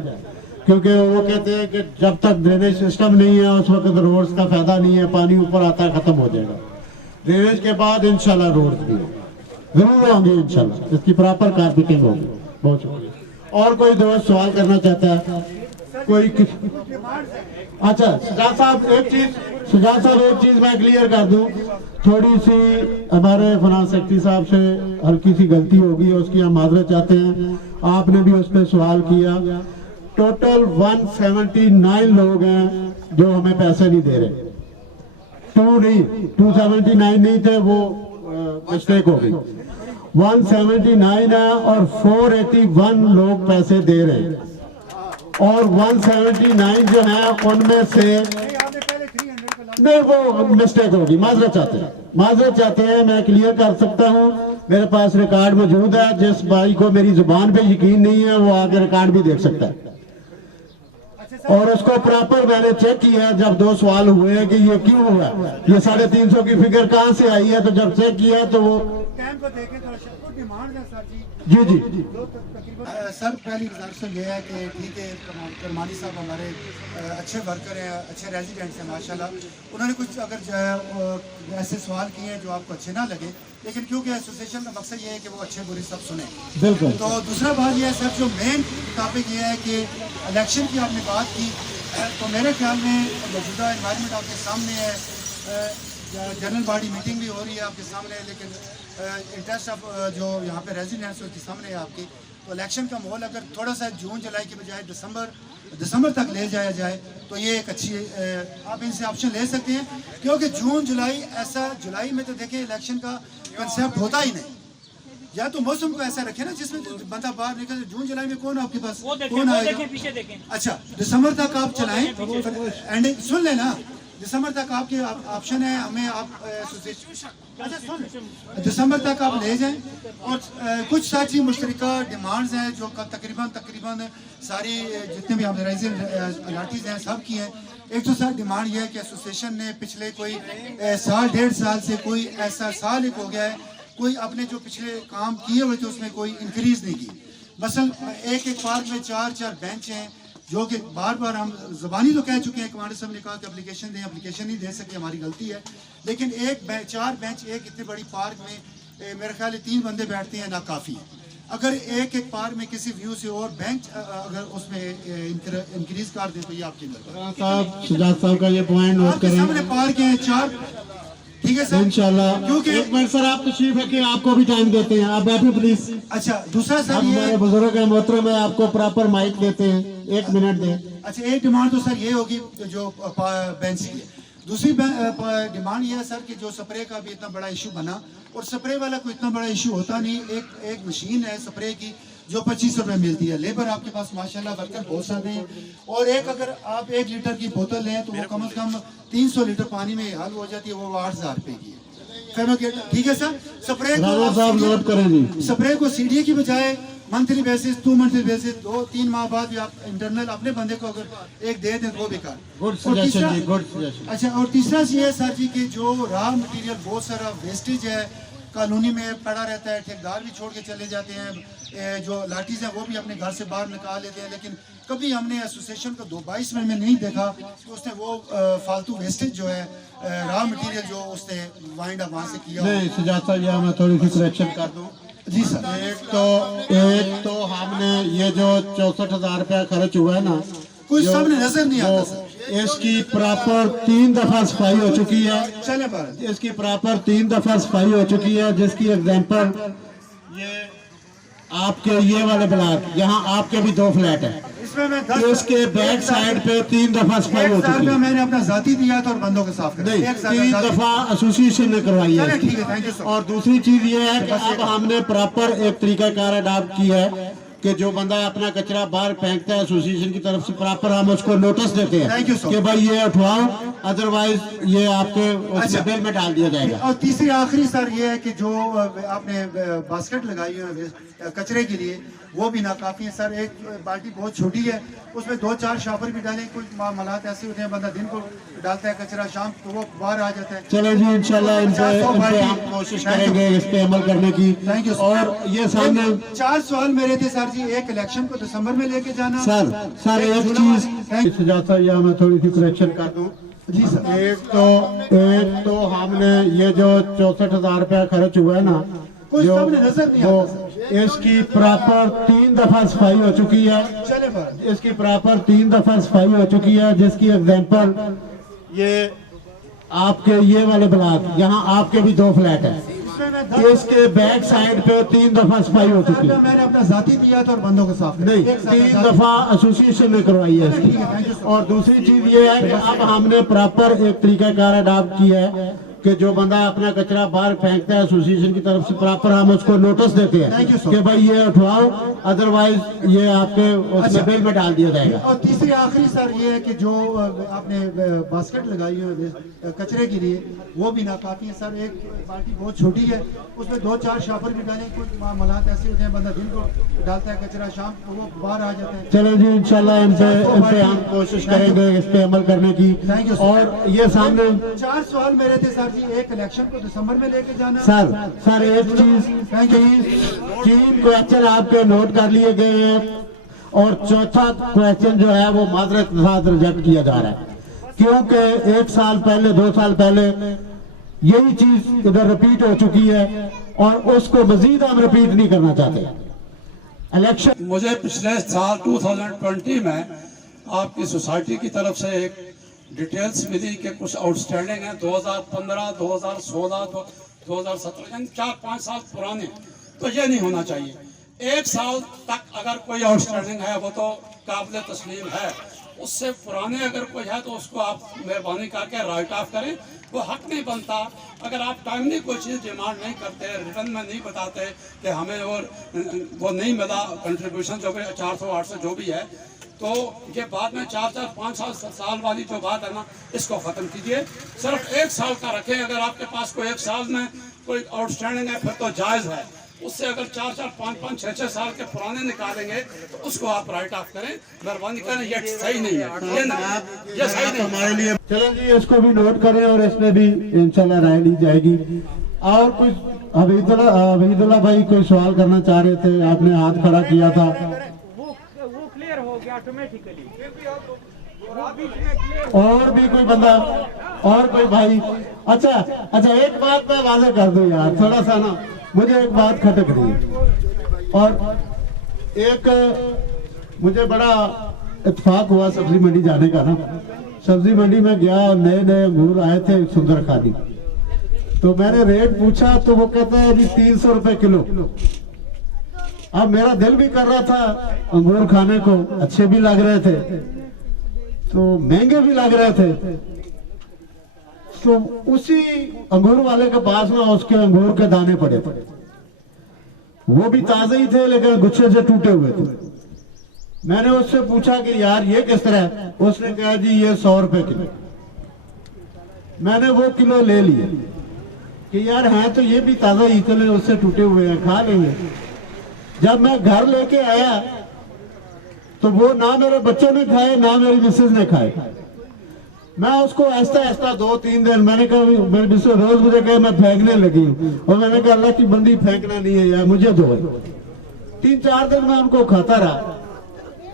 کیونکہ وہ کہتے ہیں کہ جب تک ڈرینیج سسٹم نہیں ہے اس وقت روڈز کا فائدہ نہیں ہے, پانی اوپر آتا ہے ختم ہو جائے گا. ڈرینیج کے بعد انشاءاللہ روڈز بھی ضرور ہوں گے انشاءاللہ, اس کی پراپر کارپیٹنگ ہوگی. بہت شکریہ. اور کوئی دوست سوال کرنا چاہتا ہے کوئی؟ اچھا سجاد صاحب ایک چیز میں کلیئر کر دوں, تھوڑی سی ہمارے فنانس سیکرٹری صاحب سے ہلکی سی غلطی ہوگی, اس کی ہم معذرت چاہتے ہیں. آپ نے بھی اس پہ سوال کیا. ٹوٹل 179 لوگ ہیں جو ہمیں پیسے نہیں دے رہے. 279 نہیں تھے, وہ مسٹیک ہو گئی. 179 ہے اور 481 لوگ پیسے دے رہے ہیں, اور 179 جو ہیں ان میں سے نہیں, وہ مسٹیک ہوگی. معذرت چاہتے ہیں. میں کلیئر کر سکتا ہوں, میرے پاس ریکارڈ موجود ہے. جس بھائی کو میری زبان پہ یقین نہیں ہے وہ آگے ریکارڈ بھی دیکھ سکتا ہے. اور اس کو پراپر میں نے چیک کیا جب 2 سوال ہوئے کہ یہ کیوں ہوا, یہ 350 کی فگر کہاں سے آئی ہے, تو جب چیک کیا تو وہ جی سر پہلی گزارش یہ ہے کہ ٹھیک ہے, کرمانی صاحب ہمارے اچھے ورکر ہیں, اچھے ریزیڈنٹس ہیں ماشاءاللہ. انہوں نے کچھ اگر جو ہے ایسے سوال کیے ہیں جو آپ کو اچھے نہ لگے, لیکن کیونکہ ایسوسیشن کا مقصد یہ ہے کہ وہ اچھے برے سب سنیں. بالکل. تو دوسرا بات یہ ہے سر, جو مین ٹاپک یہ ہے کہ الیکشن کی آپ نے بات کی, تو میرے خیال میں موجودہ انوائرمنٹ آپ کے سامنے ہے. جنرل باڈی میٹنگ بھی ہو رہی ہے آپ کے سامنے, لیکن انٹرسٹ آف جو یہاں پہ ریزیڈنٹس اس کے سامنے ہے آپ کی. تو الیکشن کا ماحول اگر تھوڑا سا جون جولائی کے بجائے دسمبر تک لے جایا جائے تو یہ ایک اچھی, آپ ان سے آپشن لے سکتے ہیں. کیونکہ جون جولائی ایسا, جولائی میں تو دیکھیں الیکشن کا کنسیپٹ ہوتا ہی نہیں. یا تو موسم کو ایسا رکھیں نا جس میں بندہ باہر نکل. جون جولائی میں کون آپ کے پاس کون آئے گا؟ اچھا دسمبر تک آپ چلائیں, اینڈنگ سن لیں نا, दिसंबर तक आपके ऑप्शन है, हमें आप दिसंबर तक आप ले जाएं। और कुछ साथी मुश्तरका डिमांड्स हैं जो तकरीबन सारी जितने भी ऑर्गेनाइजिंग अथॉरिटीज़ हैं सब की हैं। एक तो सर डिमांड ये है कि एसोसिएशन ने पिछले कोई साल 1.5 साल से कोई ऐसा साल एक हो गया है, कोई अपने जो पिछले काम किए हुए थे उसमें कोई इंक्रीज़ नहीं की। मसलन एक पार्क में 4 बेंच हैं जो कि बार बार हम ज़बानी तो कह चुके हैं, कमांडर साहब ने कहा कि एप्लीकेशन दें, एप्लीकेशन नहीं दे सकते, हमारी गलती है। लेकिन 4 बेंच एक इतनी बड़ी पार्क में मेरे ख्याल 3 बंदे बैठते हैं ना काफ़ी है। अगर एक पार्क में किसी व्यू से और बेंच अगर उसमें इंक्रीज कर दें तो ये आपकी साहब सुजात साहब का ये पॉइंट नोट आपके करें। सामने पार्क हैं 4, ठीक है सर इंशाल्लाह। क्योंकि एक मिनट सर आप तशरीफ रखिए, आपको भी टाइम देते हैं, आप बैठे प्लीज। अच्छा दूसरा सर अब ये हमारे बुजुर्ग है मोहतरम है, आपको प्रॉपर माइक देते हैं, 1 मिनट दें। अच्छा एक डिमांड तो सर ये होगी जो बेंच की है। दूसरी डिमांड ये है सर कि जो स्प्रे का भी इतना बड़ा इशू बना, और स्प्रे वाला कोई इतना बड़ा इशू होता नहीं। एक मशीन है स्प्रे की जो 25 रुपए मिलती है, लेबर आपके पास माशाल्लाह वर्कर बहुत सारे हैं, और एक अगर आप 1 लीटर की बोतल लें तो वो कम से कम 300 लीटर पानी में हल हो जाती है, वो 8000 रुपए की है। ठीक है सर। स्प्रे नोट करें जी, स्प्रे को सीडीए की बजाय मंथली बेसिस 2 मंथली बेसिस 2-3 माह बाद भी आप इंटरनल अपने बंदे को अगर एक दे दें तो वो बेकार। गुड सजेशन जी, गुड सजेशन। अच्छा और तीसरा ये है सर जी कि जो रॉ मटेरियल बहुत सारा वेस्टेज है कॉलोनी में पड़ा रहता है, ठेकेदार भी छोड़ के चले जाते हैं, जो लाठीज हैं वो भी अपने घर से बाहर निकाल लेते हैं, लेकिन कभी हमने एसोसिएशन को 22 में नहीं देखा कि उसने वो फालतू वेस्टेज जो है रॉ मटेरियल जो उसने वाइंड अप वहाँ से किया। नहीं सुजात साहब, यहाँ मैं थोड़ी सी करेक्शन कर दूँ जी सर। एक तो हमने ये जो 64,000 रुपया खर्च हुआ है ना, कोई सामने नजर नहीं आता सर। इसकी प्रॉपर 3 दफा सफाई हो चुकी है। चले पर इसकी प्रॉपर 3 दफा सफाई हो चुकी है, जिसकी एग्जांपल ये आपके ये वाले ब्लॉक, यहाँ आपके भी 2 फ्लैट है, इसमें मैं इसके बैक साइड पे 3 दफा सफाई हो चुकी है। मैंने अपना जाती दिया था और बंदों के साफ कर नहीं, 3 दफा एसोसिएशन ने करवाई है। ठीक है, थैंक यू सर। और दूसरी चीज ये है कि अब हमने प्रॉपर एक तरीकाकार अडॉप्ट किया है कि जो बंदा अपना कचरा बाहर फेंकता है एसोसिएशन की तरफ से प्रॉपर हम उसको नोटिस देते हैं कि भाई ये उठवाओ, अदरवाइज ये आपके उसमें बिल में डाल दिया जाएगा। और तीसरी आखिरी सर ये है कि जो आपने बास्केट लगाई है कचरे के लिए वो भी नाकाफी है सर। एक बाल्टी बहुत छोटी है, उसमें 2-4 शापर भी डालें। कुछ मामलात ऐसे होते हैं बंदा दिन को डालता है कचरा, शाम तो वो बाहर आ जाता है। चलो जी इंशाल्लाह इन पे हम कोशिश करेंगे इस पे अमल करने की। Thank you. और ये सामने 4 सवाल मेरे थे सर जी। एक इलेक्शन को दिसंबर में लेके जाना सर एक चीज सुजात साहब, यहाँ मैं थोड़ी सी करेक्शन कर दूं जी सर। एक तो हमने ये जो 64,000 रुपया खर्च हुआ है ना, कोई सामने नजर नहीं आता सर। इसकी प्रॉपर 3 दफा सफाई हो चुकी है। चले पर इसकी प्रॉपर 3 दफा सफाई हो चुकी है, जिसकी एग्जांपल ये आपके ये वाले ब्लॉक, यहाँ आपके भी 2 फ्लैट है, इसके बैक साइड पे 3 दफा सफाई हो चुकी है। मैंने अपना जाती दिया था और बंदों के साफ नहीं, 3 दफा एसोसिएशन ने करवाई है इसकी। और दूसरी चीज ये है कि अब हमने प्रॉपर एक तरीकाकार अडॉप्ट किया है कि जो बंदा अपना कचरा बाहर फेंकता है एसोसिएशन की तरफ से प्रॉपर हम उसको नोटिस देते हैं कि भाई ये उठवाओ, अदरवाइज ये आपके उसमें बिल में डाल दिया जाएगा। और तीसरी आखिरी सर ये है कि जो आपने बास्केट लगाई है कचरे के लिए वो भी नाकाफी है सर। एक बाल्टी बहुत छोटी है, उसमें 2-4 शापर भी डालें। कुछ मामलात ऐसे होते हैं बंदा दिन को डालता है कचरा, शाम तो वो बाहर आ जाता है। चलो जी इंशाल्लाह इन पे हम कोशिश करेंगे इस पे अमल करने की। Thank you. और ये सामने 4 सवाल मेरे थे सर जी। एक इलेक्शन को दिसंबर में लेके जाना सर एक चीज 3 क्वेश्चन आपके नोट कर लिए गए हैं, और चौथा क्वेश्चन जो है वो माजरत के साथ रिजेक्ट किया जा रहा है, क्योंकि 1 साल पहले 2 साल पहले यही चीज इधर रिपीट हो चुकी है और उसको मजीद हम रिपीट नहीं करना चाहते। इलेक्शन मुझे पिछले साल 2020 में आपकी सोसाइटी की तरफ से एक डिटेल्स मिली कि कुछ आउटस्टैंडिंग है 2015, 2016, 2017, यानी 4-5 साल पुराने। तो ये नहीं होना चाहिए। 1 साल तक अगर कोई आउटस्टैंडिंग है वो तो काबिल तस्लीम है, उससे पुराने अगर कोई है तो उसको आप मेहरबानी करके राइट ऑफ करें। वो हक नहीं बनता अगर आप टाइमली कोई चीज़ डिमांड नहीं करते, रिटर्न में नहीं बताते कि हमें और वो नहीं मिला कंट्रीब्यूशन जो भी 408 से जो भी है, तो ये बाद में 4-4, 5 साल वाली जो बात है ना, इसको ख़त्म कीजिए। सिर्फ 1 साल का रखें। अगर आपके पास कोई 1 साल में कोई आउटस्टैंडिंग है फिर तो जायज़ है। उससे अगर 4-4, 5-5, 6-6 साल के पुराने निकालेंगे तो उसको आप राइट ऑफ करें। मेहरबानी करें, ये सही नहीं है, ये सही नहीं हमारे लिए। चलें जी, इसको भी नोट करें और इसमें भी इंशाल्लाह राय ली जाएगी। और कुछ हबीबुल्लाह भाई कोई सवाल करना चाह रहे थे, आपने हाथ खड़ा किया था। वो क्लियर हो गया ऑटोमेटिकली। और भी कोई बंदा, और कोई भाई? अच्छा, एक बात मैं वाज़ेह कर दूं यार, थोड़ा सा ना मुझे एक बात खटक रही है। और एक मुझे बड़ा इत्तेफाक हुआ सब्जी मंडी जाने का ना। सब्जी मंडी में गया और नए नए अंगूर आए थे सुंदर खादी। तो मैंने रेट पूछा तो वो कहते हैं जी 300 रुपए किलो। अब मेरा दिल भी कर रहा था अंगूर खाने को, अच्छे भी लग रहे थे तो महंगे भी लग रहे थे। तो उसी अंगूर वाले के पास में उसके अंगूर के दाने पड़े थे, वो भी ताजे ही थे लेकिन गुच्छे से टूटे हुए थे। मैंने उससे पूछा कि यार ये किस तरह है? उसने कहा जी ये 100 रुपए किलो। मैंने वो किलो ले लिए कि यार हैं तो ये भी ताजा ही, चले उससे टूटे हुए हैं, खा लेंगे। जब मैं घर लेके आया तो वो ना मेरे बच्चों ने खाए ना मेरी मिसेज ने खाए। मैं उसको ऐसा 2-3 दिन, मैंने कहा मेरी मिसेज रोज मुझे कहे मैं फेंकने लगी हूँ, और मैंने कहा अल्लाह की बंदी फेंकना नहीं है यार, मुझे दो। 3-4 दिन मैं उनको खाता रहा।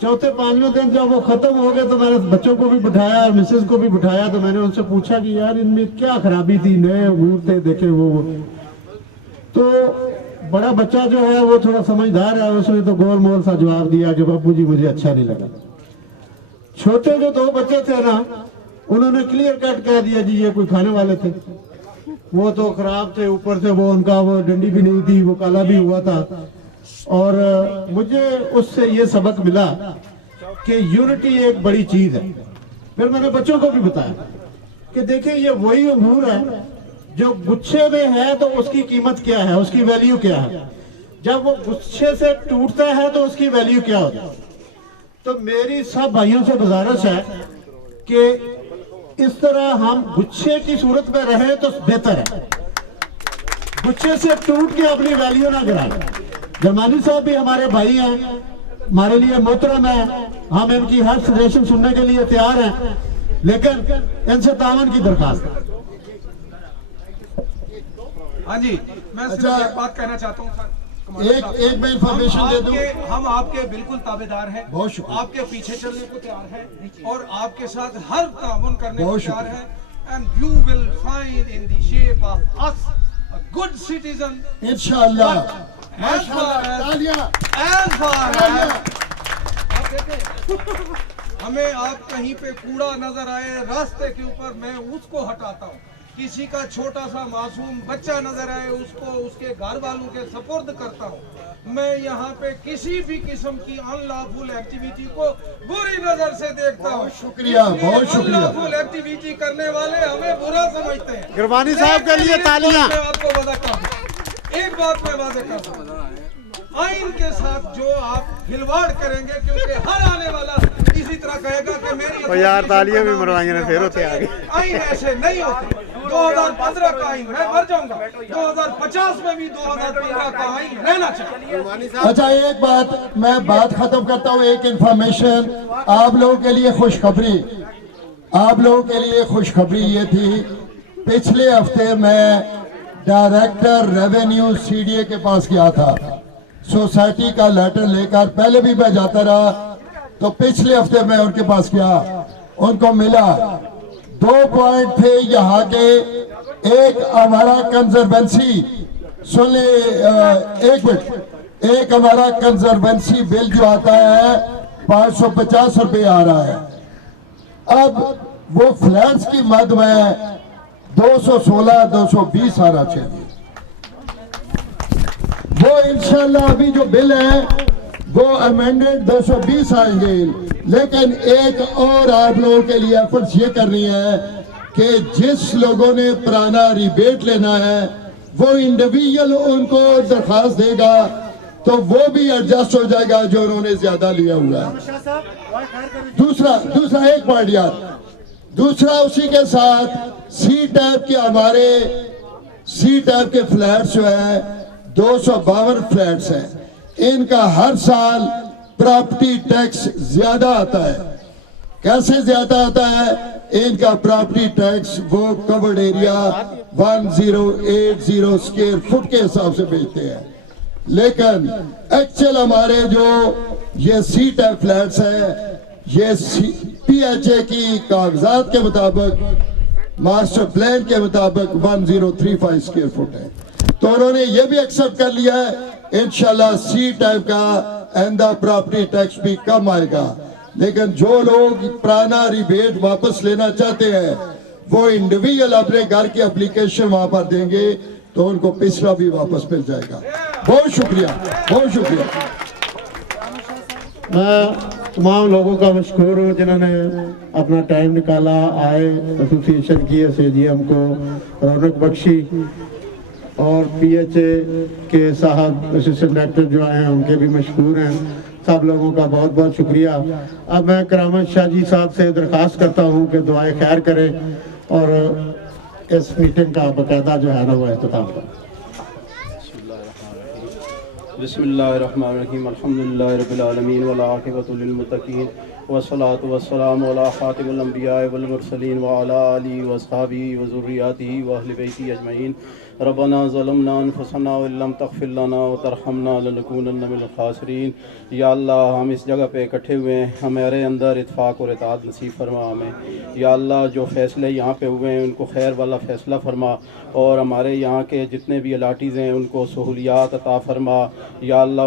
चौथे 5वें दिन जब वो खत्म हो गए तो मैंने बच्चों को भी बिठाया और मिसेज को भी बिठाया। तो मैंने उनसे पूछा कि यार इनमें क्या खराबी थी, नए अंगूर थे, देखे वो। तो बड़ा बच्चा जो है वो थोड़ा समझदार है, उसने तो गोल मोल सा जवाब दिया कि बापू जी मुझे अच्छा नहीं लगा। छोटे जो 2 बच्चे थे ना, उन्होंने क्लियर कट कह दिया जी ये कोई खाने वाले थे, वो तो खराब थे, ऊपर से वो उनका वो डंडी भी नहीं थी, वो काला भी हुआ था। और मुझे उससे ये सबक मिला कि यूनिटी एक बड़ी चीज है। फिर मैंने बच्चों को भी बताया कि देखिए ये वही अंगूर है जो गुच्छे में है तो उसकी कीमत क्या है, उसकी वैल्यू क्या है। जब वो गुच्छे से टूटता है तो उसकी वैल्यू क्या होती है। तो मेरी सब भाइयों से गुजारिश है कि इस तरह हम गुच्छे की सूरत में रहे तो बेहतर है, गुच्छे से टूट के अपनी वैल्यू ना गिराएं। जरमानी साहब भी हमारे भाई हैं, हमारे लिए मोहतरम है, हम इनकी हर सजेशन सुनने के लिए तैयार हैं, लेकिन इनसे तावन की दरखास्त है। हाँ जी, मैं सिर्फ एक बात कहना चाहता हूँ सर, एक मैं इंफॉर्मेशन दे दूं। हम आपके बिल्कुल ताबेदार हैं, बहुत शुक्रिया। आपके पीछे चलने को तैयार हैं और आपके साथ हर ताउन करने को तैयार हैं। And you will find in the shape of us a good citizen इंशाअल्लाह। हमें आप कहीं पे कूड़ा नजर आए रास्ते के ऊपर, मैं उसको हटाता हूँ। किसी का छोटा सा मासूम बच्चा नजर आए, उसको उसके घर वालों के सपुर्द करता हूँ। मैं यहाँ पे किसी भी किस्म की अनलॉफुल एक्टिविटी को बुरी नजर से देखता हूँ। शुक्रिया, बहुत शुक्रिया। अनलॉफुल एक्टिविटी करने वाले हमें बुरा समझते हैं। गिरवानी साहब के लिए तालियां। मैं आपको बताता हूँ, एक बात मैं वाज़ेह करता हूँ, आइन के साथ जो आप खिलवाड़ करेंगे, क्योंकि हर आने वाला इसी तरह कहेगा कि मेरी यार तालियां भी मरवाई ने, फिर होते आगे। आइन ऐसे नहीं होते। 2015 का आइन, मैं मर जाऊंगा, 2050 में भी 2015 का आइन रहना चाहिए। अच्छा, एक बात मैं बात खत्म करता हूँ। एक इंफॉर्मेशन आप लोगों के लिए, खुशखबरी आप लोगों के लिए खुशखबरी ये थी, पिछले हफ्ते मैं डायरेक्टर रेवेन्यू सीडीए के पास गया था सोसाइटी का लेटर लेकर। पहले भी मैं जाता रहा, तो पिछले हफ्ते मैं उनके पास गया, उनको मिला। 2 पॉइंट थे यहाँ के। एक हमारा कंजर्वेंसी, सुन ले एक मिनट, एक हमारा कंजर्वेंसी बिल जो आता है 550 रुपये आ रहा है। अब वो फ्लैट्स की मद में 216-220 आना चाहिए। वो इंशाल्लाह अभी जो बिल है वो अमेंडेड 220 आएंगे। लेकिन एक और आप लोगों के लिए एफर्ट्स ये करनी है कि जिस लोगों ने पुराना रिबेट लेना है वो इंडिविजुअल उनको दरखास्त देगा तो वो भी एडजस्ट हो जाएगा जो उन्होंने ज्यादा लिया हुआ है। दूसरा एक पॉइंट यार, दूसरा उसी के साथ सी टाइप के हमारे सी टाइप के फ्लैट्स जो है 252 फ्लैट्स हैं, इनका हर साल प्रॉपर्टी टैक्स ज्यादा आता है। कैसे ज्यादा आता है? इनका प्रॉपर्टी टैक्स वो कवर्ड एरिया 1080 स्क्वायर फुट के हिसाब से बेचते हैं, लेकिन एक्चुअल हमारे जो ये सी टाइप फ्लैट्स हैं ये PHA की कागजात के मुताबिक मास्टर प्लान के मुताबिक 1035 स्क्वायर फुट है। तो उन्होंने ये भी एक्सेप्ट कर लिया है इंशाल्लाह सी टाइप का आइंदा प्रॉपर्टी टैक्स भी कम आएगा। लेकिन जो लोग पुराना रिबेट वापस लेना चाहते हैं वो इंडिविजुअल अपने घर की एप्लीकेशन वहां पर देंगे तो उनको पिछला भी वापस मिल जाएगा। बहुत शुक्रिया, बहुत शुक्रिया। मैं तमाम लोगों का मशहूर हूँ जिन्होंने अपना टाइम निकाला, आए, एसोसिएशन की SAGM को रौनक बख्शी, और PHA के साहब असिस्टेंट डायरेक्टर जो आए हैं उनके भी मशहूर हैं। सब लोगों का बहुत बहुत शुक्रिया। अब मैं करामत शाह जी साहब से दरख्वास्त करता हूँ कि दुआए खैर करें और इस मीटिंग का बाकायदा जो है ना वो एहतमाम करें। बिस्मिल्लाहिर्रहमानिर्रहीम अल्हम्दुलिल्लाहि रब्बिल आलमीन वल आक़िबतु लिल मुत्तक़ीन वस्सलातु वस्सलामु अला ख़ातिमिल अंबिया वल मुरसलीन व अला आलिहि व अस्हाबिहि व ज़ुर्रिय्यतिहि व अहलि बैतिहि अजमईन। रब्बना ज़लमना अनफुसना व लम तग़फिर लना व तरहमना लनकुनन्ना मिनल ख़ासिरीन। या अल्लाह, हम इस जगह पे इकट्ठे हुए हैं, हमारे अंदर इत्फ़ाक़ और इताअत नसीब फरमा हमें। या अल्लाह, जो फ़ैसले यहाँ पे हुए हैं उनको खैर वाला फ़ैसला फरमा, और हमारे यहाँ के जितने भी अलाटीज़ हैं उनको सहूलियात अता फरमा। या अल्लाह,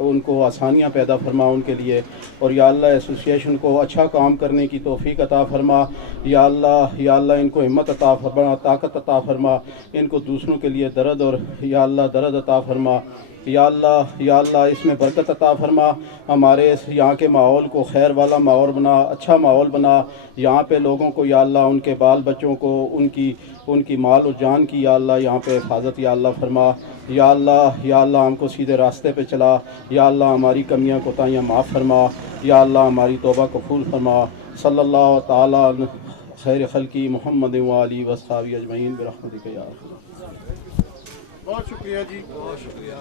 उनको आसानियाँ पैदा फरमा उनके लिए, और या अल्लाह एसोसिएशन को अच्छा काम करने की तौफ़ीक अता फरमा। या अल्लाह इनको हिम्मत अता फरमा, ताकत अता फरमा, इनको दूसरों के लिए दर्द और या अल्लाह दर्द अता फरमा। या अल्लाह इसमें बरकत अता फरमा, हमारे यहाँ के माहौल को खैर वाला माहौल बना, अच्छा माहौल बना। यहाँ पे लोगों को या अल्लाह उनके बाल बच्चों को उनकी माल और जान की या अल्लाह यहाँ पे हिफाजत या अल्लाह फरमा। या अल्लाह हमको सीधे रास्ते पे चला। या अल्लाह हमारी कमियाँ कोताहियाँ माफ़ फरमा। या अल्लाह हमारी तौबा कबूल फरमा। सल्लल्लाहु तआला खैर खल्की मोहम्मद व आलिहि व अस्हाबिहि अजमईन बिरहमतिक या अरहम। बहुत शुक्रिया जी, बहुत शुक्रिया।